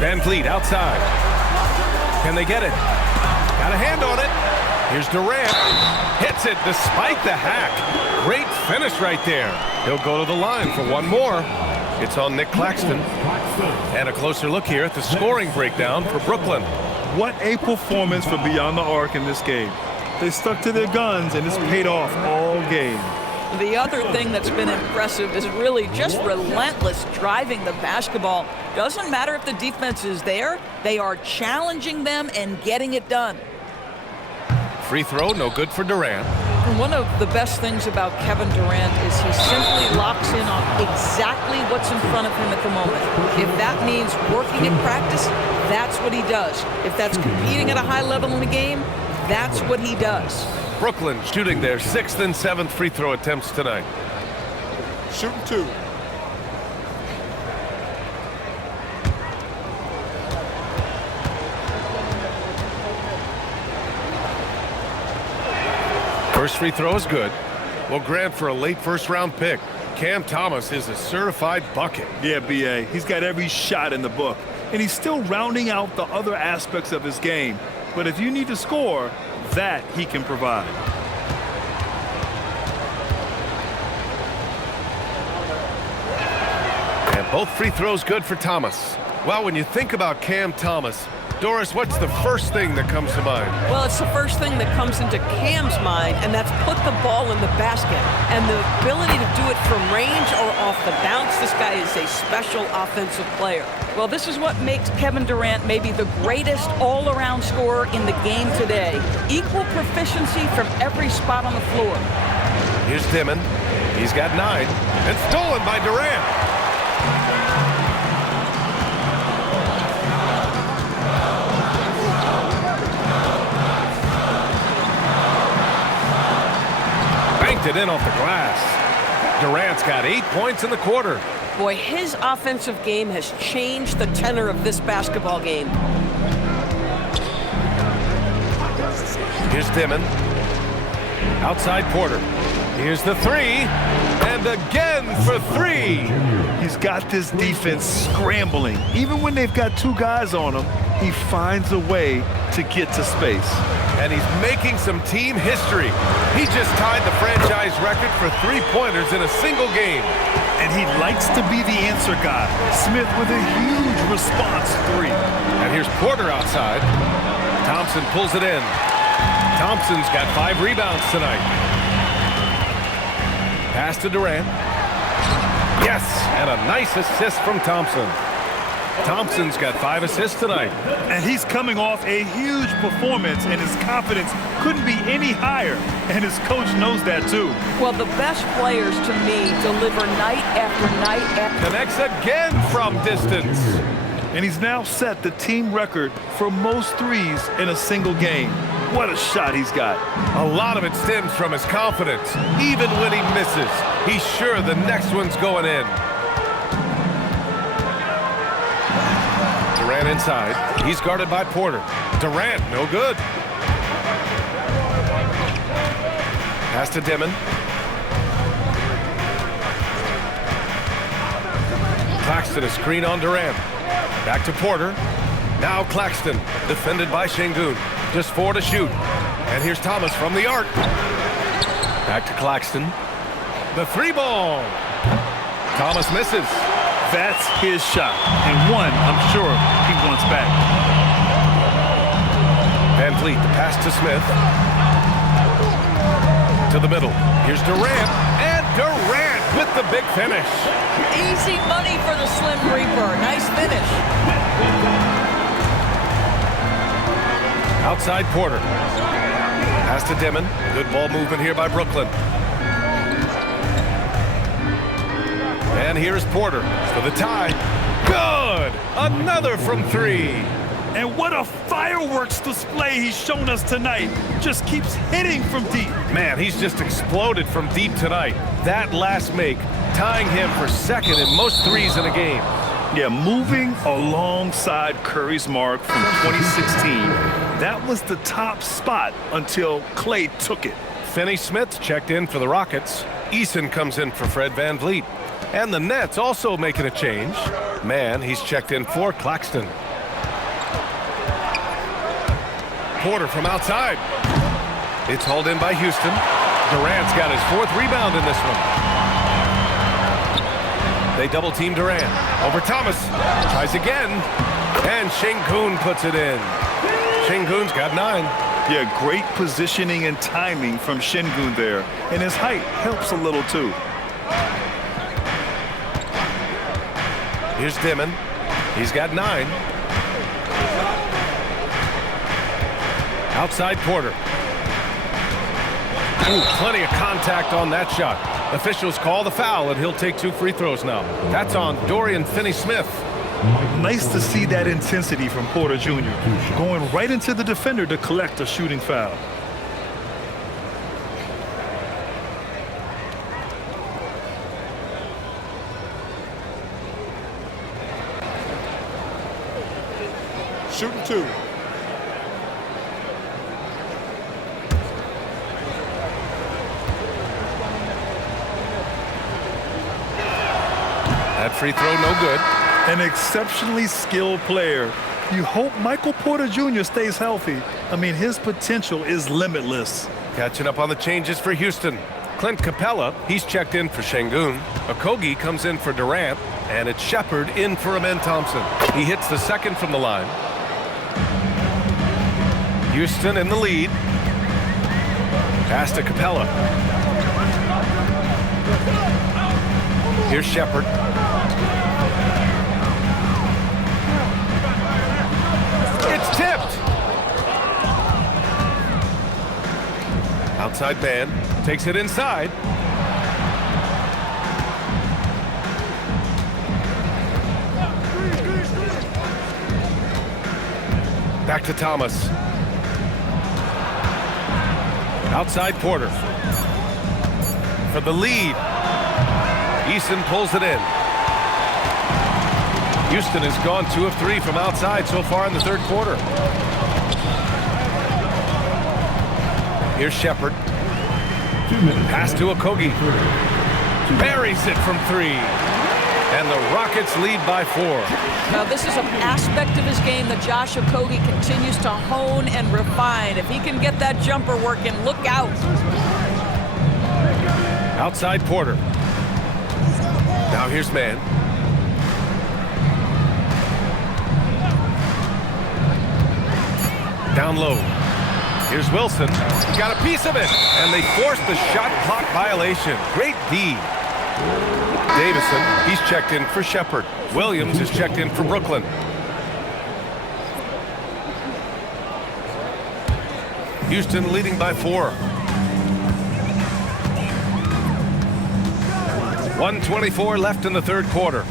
Van Vliet outside. Can they get it? Got a hand on it. Here's Durant. Hits it despite the hack. Great finish right there. He'll go to the line for one more. It's on Nick Claxton. And a closer look here at the scoring breakdown for Brooklyn. What a performance for Beyond the Arc in this game. They stuck to their guns, and it's paid off all game. The other thing that's been impressive is really just relentless driving the basketball. Doesn't matter if the defense is there, they are challenging them and getting it done. Free throw, no good for Durant. And one of the best things about Kevin Durant is he simply locks in on exactly what's in front of him at the moment. If that means working in practice, that's what he does. If that's competing at a high level in the game, that's what he does. Brooklyn shooting their 6th and 7th free throw attempts tonight. Shooting 2. First free throw is good. Well, Grant, for a late first-round pick, Cam Thomas is a certified bucket. Yeah, B.A., he's got every shot in the book, and he's still rounding out the other aspects of his game. But if you need to score, that he can provide. And both free throws good for Thomas. Well, when you think about Cam Thomas, Doris, what's the first thing that comes to mind? Well, it's the first thing that comes into Cam's mind, and that's put the ball in the basket. And the ability to do it from range or off the bounce, this guy is a special offensive player. Well, this is what makes Kevin Durant maybe the greatest all-around scorer in the game today. Equal proficiency from every spot on the floor. Here's Dimon. He's got 9. And stolen by Durant. Banked it in off the glass. Durant's got 8 points in the quarter. Boy, his offensive game has changed the tenor of this basketball game. Here's Dimon. Outside Porter. Here's the 3. And again for 3. He's got this defense scrambling. Even when they've got 2 guys on him, he finds a way to get to space. And he's making some team history. He just tied the franchise record for 3-pointers in a single game. And he likes to be the answer guy. Smith with a huge response 3. And here's Porter outside. Thompson pulls it in. Thompson's got 5 rebounds tonight. Pass to Durant. Yes, and a nice assist from Thompson. Thompson's got 5 assists tonight. And he's coming off a huge performance, and his confidence couldn't be any higher. And his coach knows that, too. Well, the best players, to me, deliver night after night after... Connects again from distance. And he's now set the team record for most threes in a single game. What a shot he's got. A lot of it stems from his confidence. Even when he misses, he's sure the next one's going in. Durant inside. He's guarded by Porter. Durant, no good. Pass to Dimon. Claxton, a screen on Durant. Back to Porter. Now Claxton, defended by Şengün. Just 4 to shoot. And here's Thomas from the arc. Back to Claxton. The 3-ball. Thomas misses. That's his shot. And one, I'm sure, he wants back. Van Vliet, the pass to Smith. To the middle. Here's Durant. And Durant with the big finish. Easy money for the Slim Reaper. Nice finish. Outside Porter. Pass to Dimon. Good ball movement here by Brooklyn. And here's Porter for the tie. Good! Another from 3. And what a fireworks display he's shown us tonight. Just keeps hitting from deep. Man, he's just exploded from deep tonight. That last make, tying him for 2nd in most threes in a game. Yeah, moving alongside Curry's mark from 2016. That was the top spot until Klay took it. Finney Smith checked in for the Rockets. Eason comes in for Fred Van Vliet. And the Nets also making a change. Man, he's checked in for Claxton. Porter from outside. It's hauled in by Houston. Durant's got his 4th rebound in this one. They double-team Durant. Over Thomas. Tries again. And Sengun puts it in. Sengun's got 9. Yeah, great positioning and timing from Sengun there. And his height helps a little too. Here's Dimon. He's got 9. Outside Porter. Ooh, plenty of contact on that shot. Officials call the foul, and he'll take 2 free throws now. That's on Dorian Finney-Smith. Nice to see that intensity from Porter Jr. Going right into the defender to collect a shooting foul. Shooting 2. That free throw no good. An exceptionally skilled player. You hope Michael Porter Jr. stays healthy. I mean, his potential is limitless. Catching up on the changes for Houston. Clint Capella, he's checked in for Sengun. Okogie comes in for Durant. And it's Shepard in for Amen Thompson. He hits the 2nd from the line. Houston in the lead. Pass to Capella. Here's Shepard. It's tipped. Outside man takes it inside. Back to Thomas. Outside Porter. For the lead. Eason pulls it in. Houston has gone 2 of 3 from outside so far in the 3rd quarter. Here's Shepard. Pass to Okogie. Buries it from 3. And the Rockets lead by 4. Now, this is an aspect of his game that Josh Okogie continues to hone and refine. If he can get that jumper working, look out. Outside Porter. Now here's man. Down low. Here's Wilson. Got a piece of it. And they forced the shot clock violation. Great D. Davison, he's checked in for Shepard. Williams is checked in for Brooklyn. Houston leading by 4. 1:24 left in the 3rd quarter.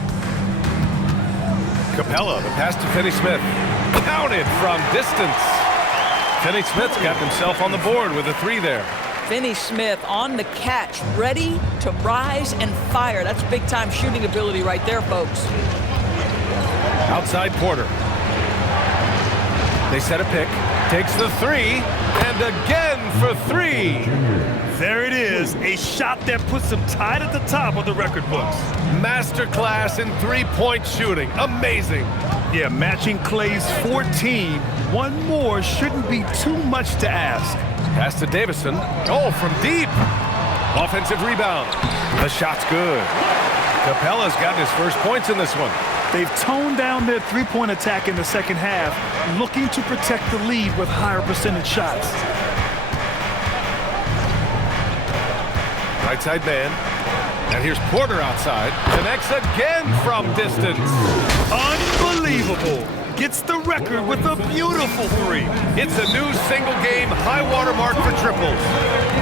Capella, the pass to Finney-Smith. Counted from distance. Finney-Smith's got himself on the board with a 3 there. Finney-Smith on the catch, ready to rise and fire. That's big-time shooting ability right there, folks. Outside Porter. They set a pick. Takes the 3. And again for 3. There it is. A shot that puts him tied at the top of the record books. Masterclass in 3-point shooting. Amazing. Yeah, matching Clay's 14. One more shouldn't be too much to ask. Pass to Davison. Oh, from deep. Offensive rebound. The shot's good. Capella's got his first points in this one. They've toned down their 3-point attack in the 2nd half, looking to protect the lead with higher percentage shots. Right side man. And here's Porter outside. Connects again from distance. Unbelievable. Gets the record with a beautiful 3. It's a new single-game high-water mark for triples.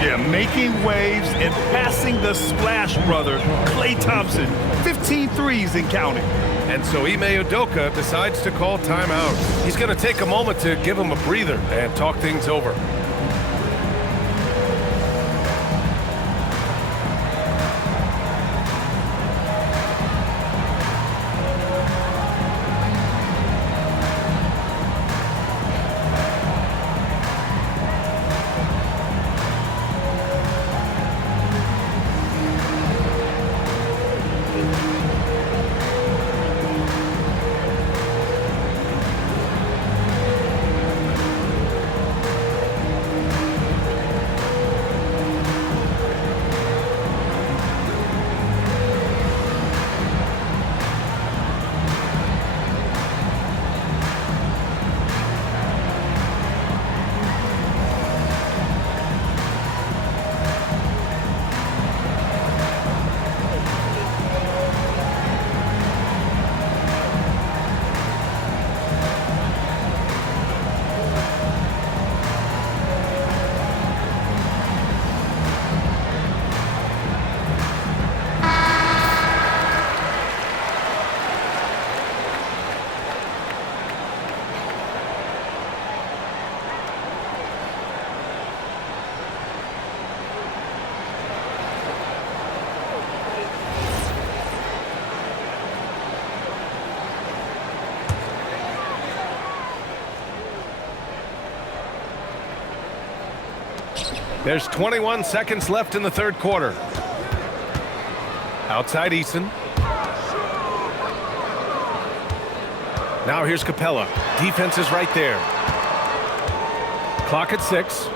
Yeah, making waves and passing the splash brother, Klay Thompson. 15 threes and counting. And so Ime Udoka decides to call timeout. He's going to take a moment to give him a breather and talk things over. There's 21 seconds left in the third quarter. Outside Eason. Now here's Capella. Defense is right there. Clock at 6.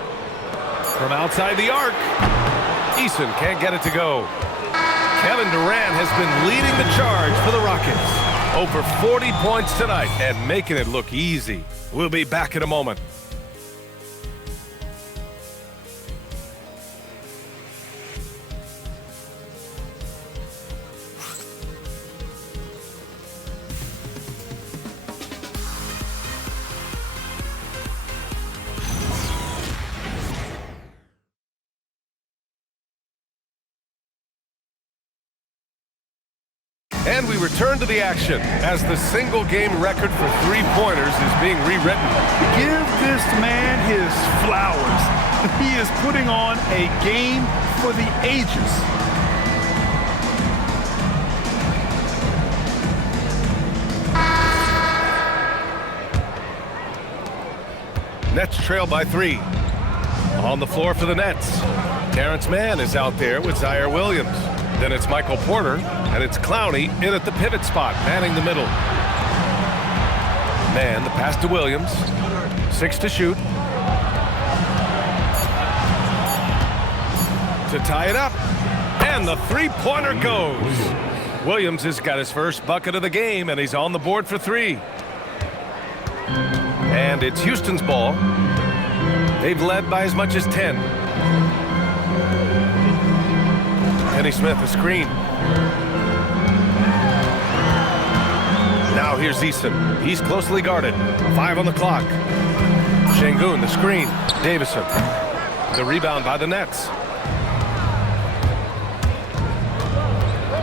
From outside the arc. Eason can't get it to go. Kevin Durant has been leading the charge for the Rockets. Over 40 points tonight and making it look easy. We'll be back in a moment. And we return to the action as the single-game record for three-pointers is being rewritten. Give this man his flowers. He is putting on a game for the ages. Nets trail by 3. On the floor for the Nets. Terrence Mann is out there with Zaire Williams. Then it's Michael Porter, and it's Clowney in at the pivot spot, manning the middle. Mann, the pass to Williams. 6 to shoot. To tie it up. And the three-pointer goes. Williams has got his first bucket of the game, and he's on the board for 3. And it's Houston's ball. They've led by as much as 10. Kenny Smith, a screen. Now here's Eason. He's closely guarded. 5 on the clock. Şengün, the screen. Davison. The rebound by the Nets.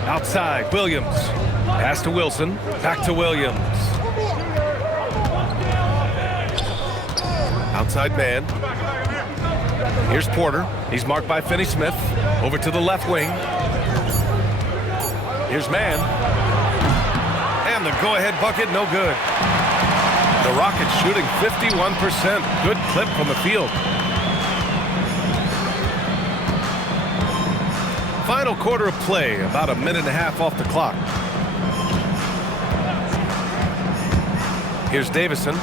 Outside, Williams. Pass to Wilson. Back to Williams. Outside man. Here's Porter. He's marked by Finney Smith. Over to the left wing. Here's Mann. And the go-ahead bucket, no good. The Rockets shooting 51%. Good clip from the field. Final quarter of play, about a minute and a half off the clock. Here's Davison.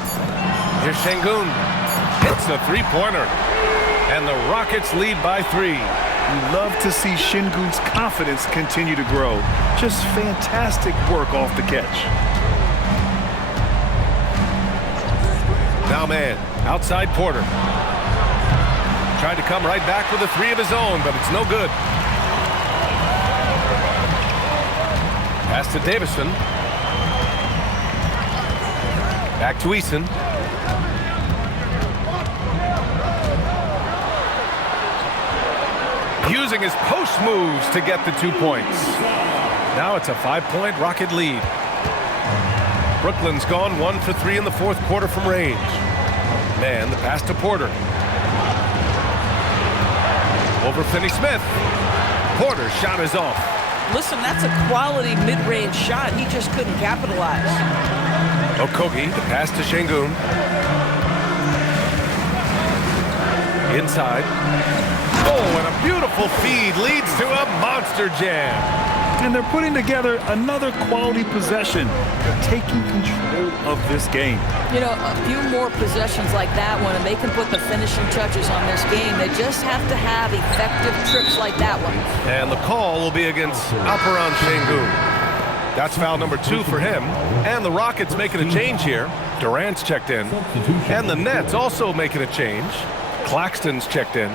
Here's Şengün. Hits a three-pointer. And the Rockets lead by 3. We love to see Şengün's confidence continue to grow. Just fantastic work off the catch. Now Mann, outside Porter. Tried to come right back with a 3 of his own, but it's no good. Pass to Davison. Back to Eason. Using his post moves to get the 2 points. Now it's a 5-point Rocket lead. Brooklyn's gone 1 for 3 in the fourth quarter from range. Mann, the pass to Porter. Over Finney Smith. Porter's shot is off. Listen, that's a quality mid-range shot. He just couldn't capitalize. Okogie, the pass to Şengün. Inside. Oh, and a beautiful feed leads to a monster jam. And they're putting together another quality possession. They're taking control of this game. You know, a few more possessions like that one, and they can put the finishing touches on this game. They just have to have effective trips like that one. And the call will be against Alperen Şengün. That's foul number 2 for him. And the Rockets making a change here. Durant's checked in. And the Nets also making a change. Claxton's checked in.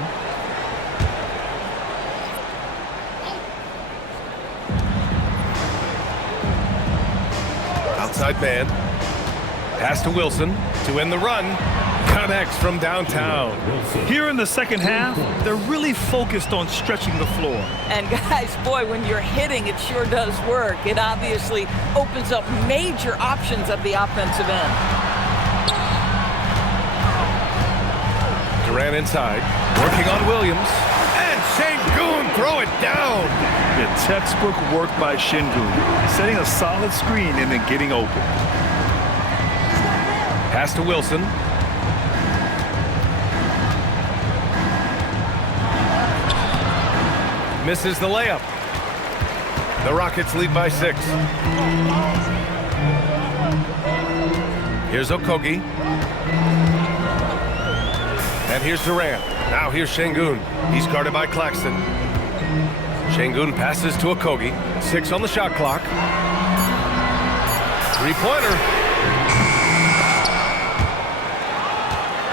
Outside man. Pass to Wilson to end the run. Connects from downtown. Here in the second half, they're really focused on stretching the floor. And guys, boy, when you're hitting, it sure does work. It obviously opens up major options at the offensive end. Durant inside, working on Williams. And Şengün throw it down. The textbook work by Şengün, setting a solid screen and then getting open. Pass to Wilson. Misses the layup. The Rockets lead by 6. Here's Okogie. And here's Durant. Now here's Şengün. He's guarded by Claxton. Şengün passes to Okogie. 6 on the shot clock. Three-pointer.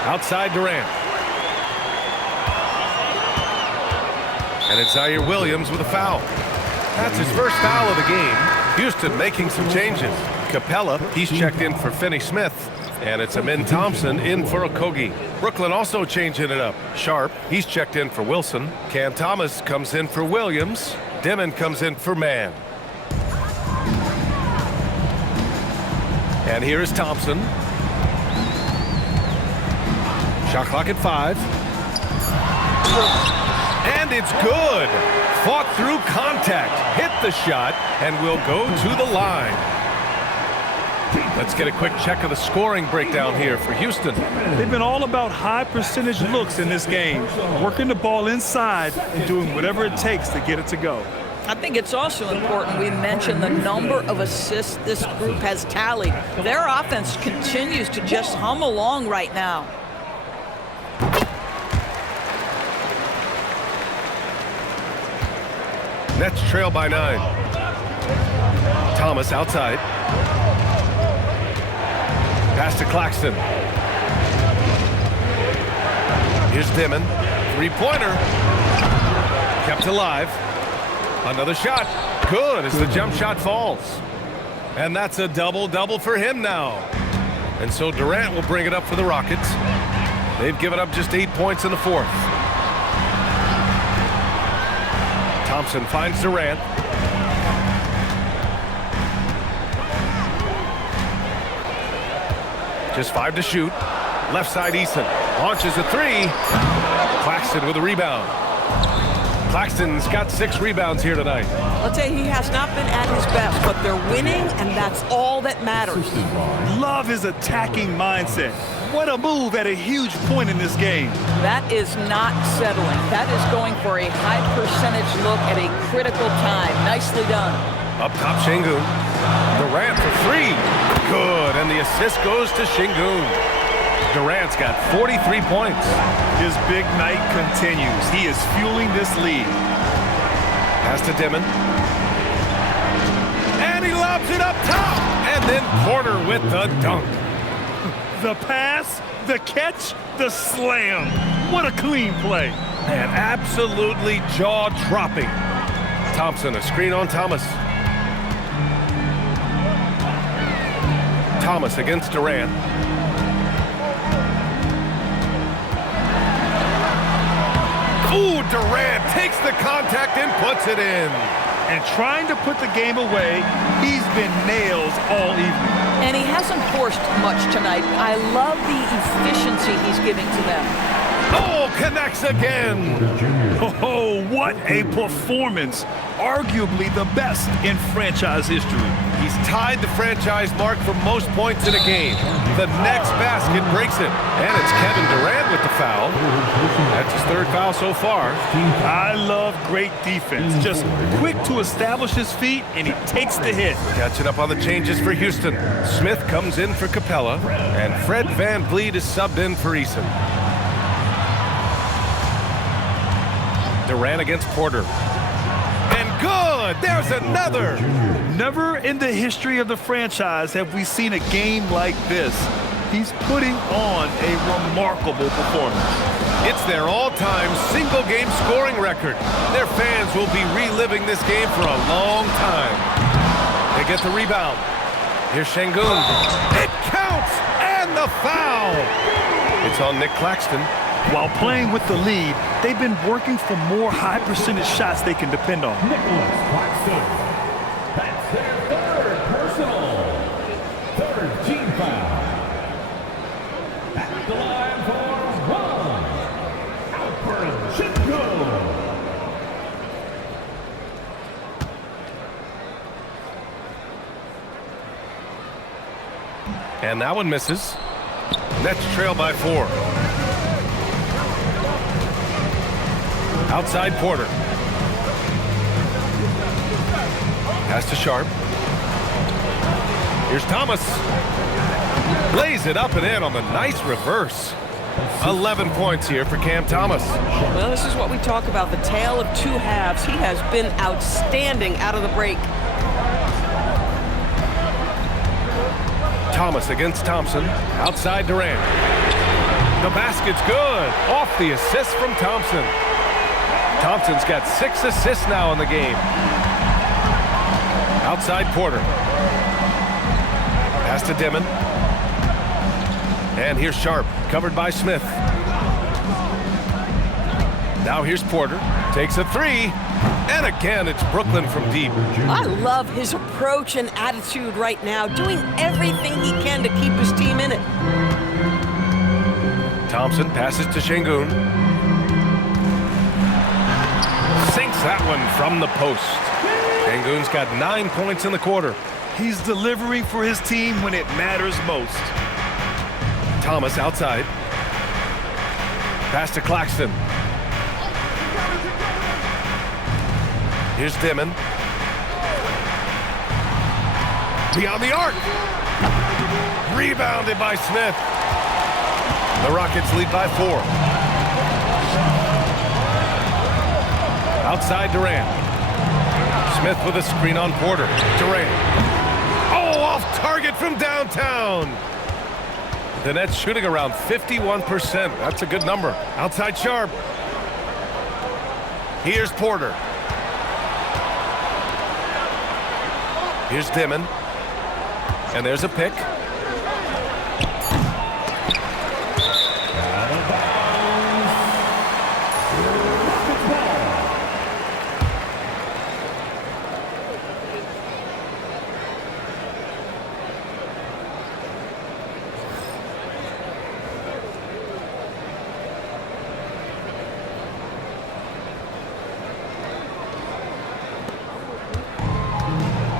Outside Durant. And it's Zaire Williams with a foul. That's his first foul of the game. Houston making some changes. Capella, he's checked in for Finney Smith. And it's Amin Thompson in for Okogie. Brooklyn also changing it up. Sharp, he's checked in for Wilson. Cam Thomas comes in for Williams. Dimon comes in for Mann. And here is Thompson. Shot clock at 5. And it's good. Fought through contact, hit the shot, and will go to the line. Let's get a quick check of the scoring breakdown here for Houston. They've been all about high percentage looks in this game, working the ball inside and doing whatever it takes to get it to go. I think it's also important we mention the number of assists this group has tallied. Their offense continues to just hum along right now. Nets trail by 9. Thomas outside. Pass to Claxton. Here's Dimon. Three-pointer. Kept alive. Another shot. Good as the jump shot falls. And that's a double-double for him now. And so Durant will bring it up for the Rockets. They've given up just 8 points in the 4th. Thompson finds Durant. Just 5 to shoot. Left side Eason. Launches a 3. Claxton with a rebound. Claxton's got 6 rebounds here tonight. I'll tell you, he has not been at his best, but they're winning, and that's all that matters. Love his attacking mindset. What a move at a huge point in this game. That is not settling. That is going for a high percentage look at a critical time. Nicely done. Up top, Şengün. Durant for 3. Good, and the assist goes to Şengün. Durant's got 43 points. His big night continues. He is fueling this lead. Pass to Dimon. And he lobs it up top. And then Porter with the dunk. The pass, the catch, the slam. What a clean play. And absolutely jaw-dropping. Thompson, a screen on Thomas. Thomas against Durant. Ooh, Durant takes the contact and puts it in. And trying to put the game away, he's been nails all evening. And he hasn't forced much tonight. I love the efficiency he's giving to them. Oh, connects again. Oh, what a performance. Arguably the best in franchise history. He's tied the franchise mark for most points in a game. The next basket breaks it. And it's Kevin Durant with the foul. That's his 3rd foul so far. I love great defense. Just quick to establish his feet, and he takes the hit. Catching up on the changes for Houston. Smith comes in for Capella, and Fred VanVleet is subbed in for Eason. Durant against Porter. And good! There's another! Never in the history of the franchise have we seen a game like this. He's putting on a remarkable performance. It's their all-time single-game scoring record. Their fans will be reliving this game for a long time. They get the rebound. Here's Şengün. It counts! And the foul! It's on Nick Claxton. While playing with the lead, they've been working for more high-percentage shots they can depend on. Nicholas Claxton. That's their 3rd personal. 3rd team foul. At the line for one. Alperen Şengün. And that one misses. Nets trail by 4. Outside Porter. Pass to Sharp. Here's Thomas. Lays it up and in on the nice reverse. 11 points here for Cam Thomas. Well, this is what we talk about, the tale of two halves. He has been outstanding out of the break. Thomas against Thompson. Outside Durant. The basket's good. Off the assist from Thompson. Thompson's got 6 assists now in the game. Outside Porter. Pass to Dimon. And here's Sharp, covered by Smith. Now here's Porter. Takes a 3. And again, it's Brooklyn from deep. I love his approach and attitude right now, doing everything he can to keep his team in it. Thompson passes to Şengün. Sinks that one from the post. Şengün's got 9 points in the quarter. He's delivering for his team when it matters most. Thomas outside. Pass to Claxton. Here's Dimon. Beyond the arc. Rebounded by Smith. The Rockets lead by 4. Outside Durant. Smith with a screen on Porter. Durant. Oh, off target from downtown. The Nets shooting around 51%. That's a good number. Outside Sharp. Here's Porter. Here's Dimon. And there's a pick.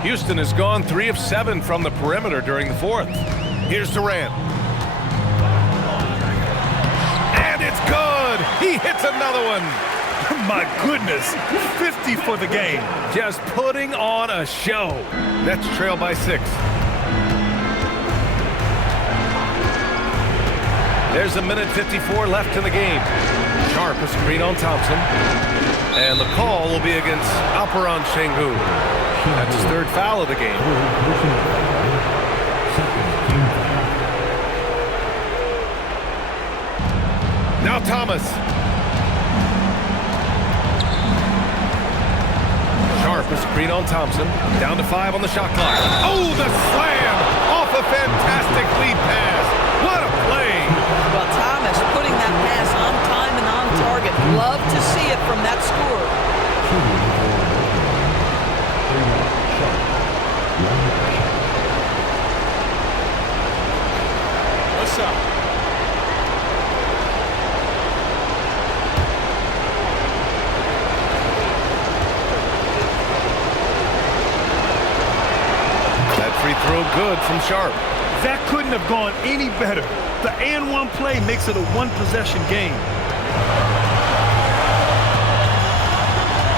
Houston has gone 3 of 7 from the perimeter during the 4th. Here's Durant. And it's good! He hits another one! My goodness, 50 for the game. Just putting on a show. Nets trail by 6. There's a minute 54 left in the game. Sharp a screen on Thompson. And the call will be against Alperen Şengün. That's his 3rd foul of the game. Now Thomas. Sharp a screen on Thompson. Down to 5 on the shot clock. Oh, the slam! Off a fantastic lead pass. What a play! Well, Thomas putting that pass on time and on target. Love to see it from that score. What's up? That free throw good from Sharp. That couldn't have gone any better. The and-one play makes it a one-possession game.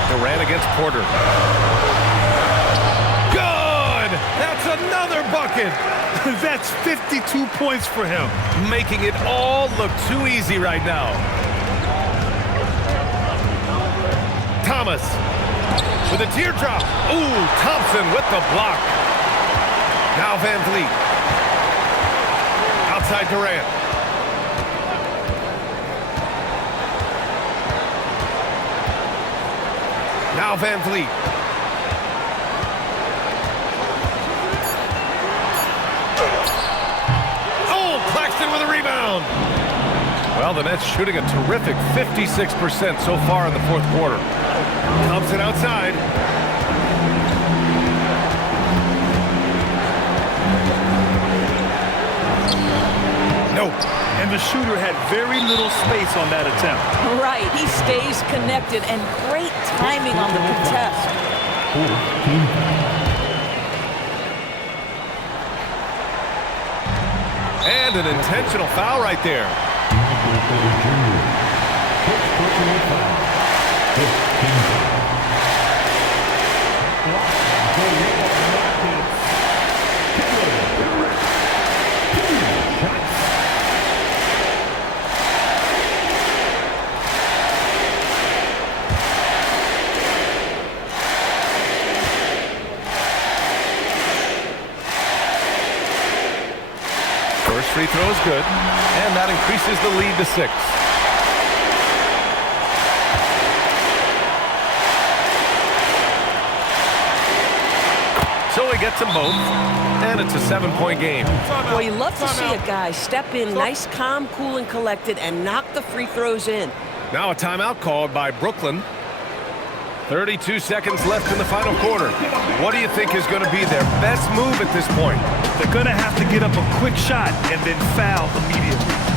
Durant against Porter. Good! That's another bucket! That's 52 points for him. Making it all look too easy right now. Thomas with a teardrop. Ooh, Thompson with the block. Now Van Vliet. Outside Durant. Now Van Vliet. Oh, Claxton with a rebound. Well, the Nets shooting a terrific 56% so far in the 4th quarter. Thompson outside. No. And the shooter had very little space on that attempt. Right, he stays connected, and great timing on the contest. And an intentional foul right there. free throw is good, and that increases the lead to 6. So he gets them both, and it's a 7-point game. Well, you love to see a guy step in nice, calm, cool, and collected and knock the free throws in. Now a timeout called by Brooklyn. 32 seconds left in the final quarter. What do you think is going to be their best move at this point? They're going to have to get up a quick shot and then foul immediately.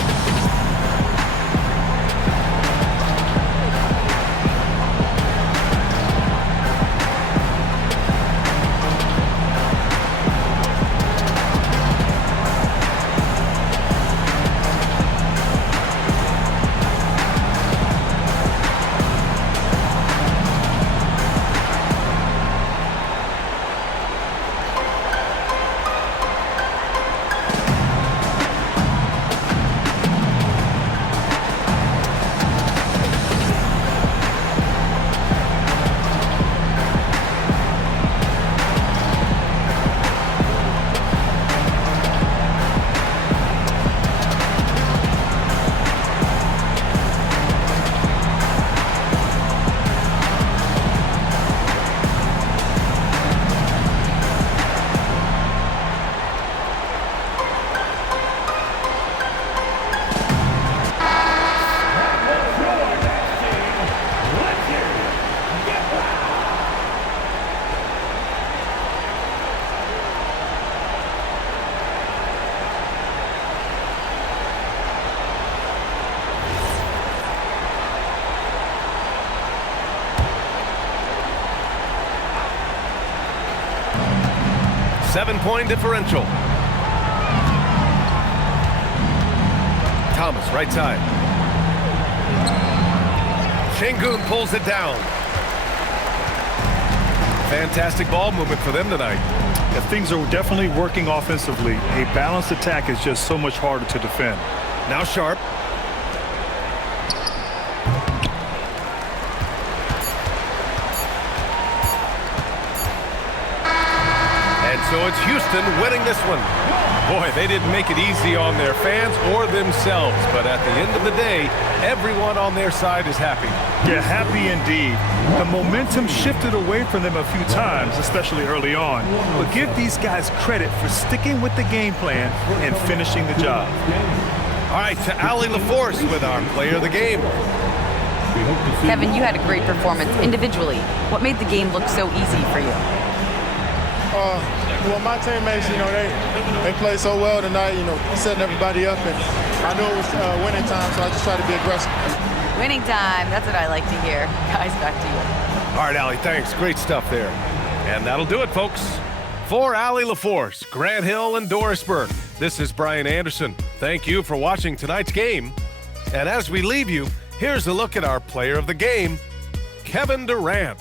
Seven-point differential. Thomas, right side. Şengün pulls it down. Fantastic ball movement for them tonight. Yeah, things are definitely working offensively. A balanced attack is just so much harder to defend. Now Sharp. So it's Houston winning this one. Boy, they didn't make it easy on their fans or themselves, but at the end of the day, everyone on their side is happy. Yeah, happy indeed. The momentum shifted away from them a few times, especially early on. But give these guys credit for sticking with the game plan and finishing the job. All right, to Allie LaForce with our player of the game. Kevin, you had a great performance individually. What made the game look so easy for you? Well, my teammates, they played so well tonight, setting everybody up, and I knew it was winning time, so I just tried to be aggressive. Winning time, that's what I like to hear. Guys, back to you. All right, Allie, thanks. Great stuff there. And that'll do it, folks. For Allie LaForce, Grant Hill, and Doris Burke, this is Brian Anderson. Thank you for watching tonight's game. And as we leave you, here's a look at our player of the game, Kevin Durant.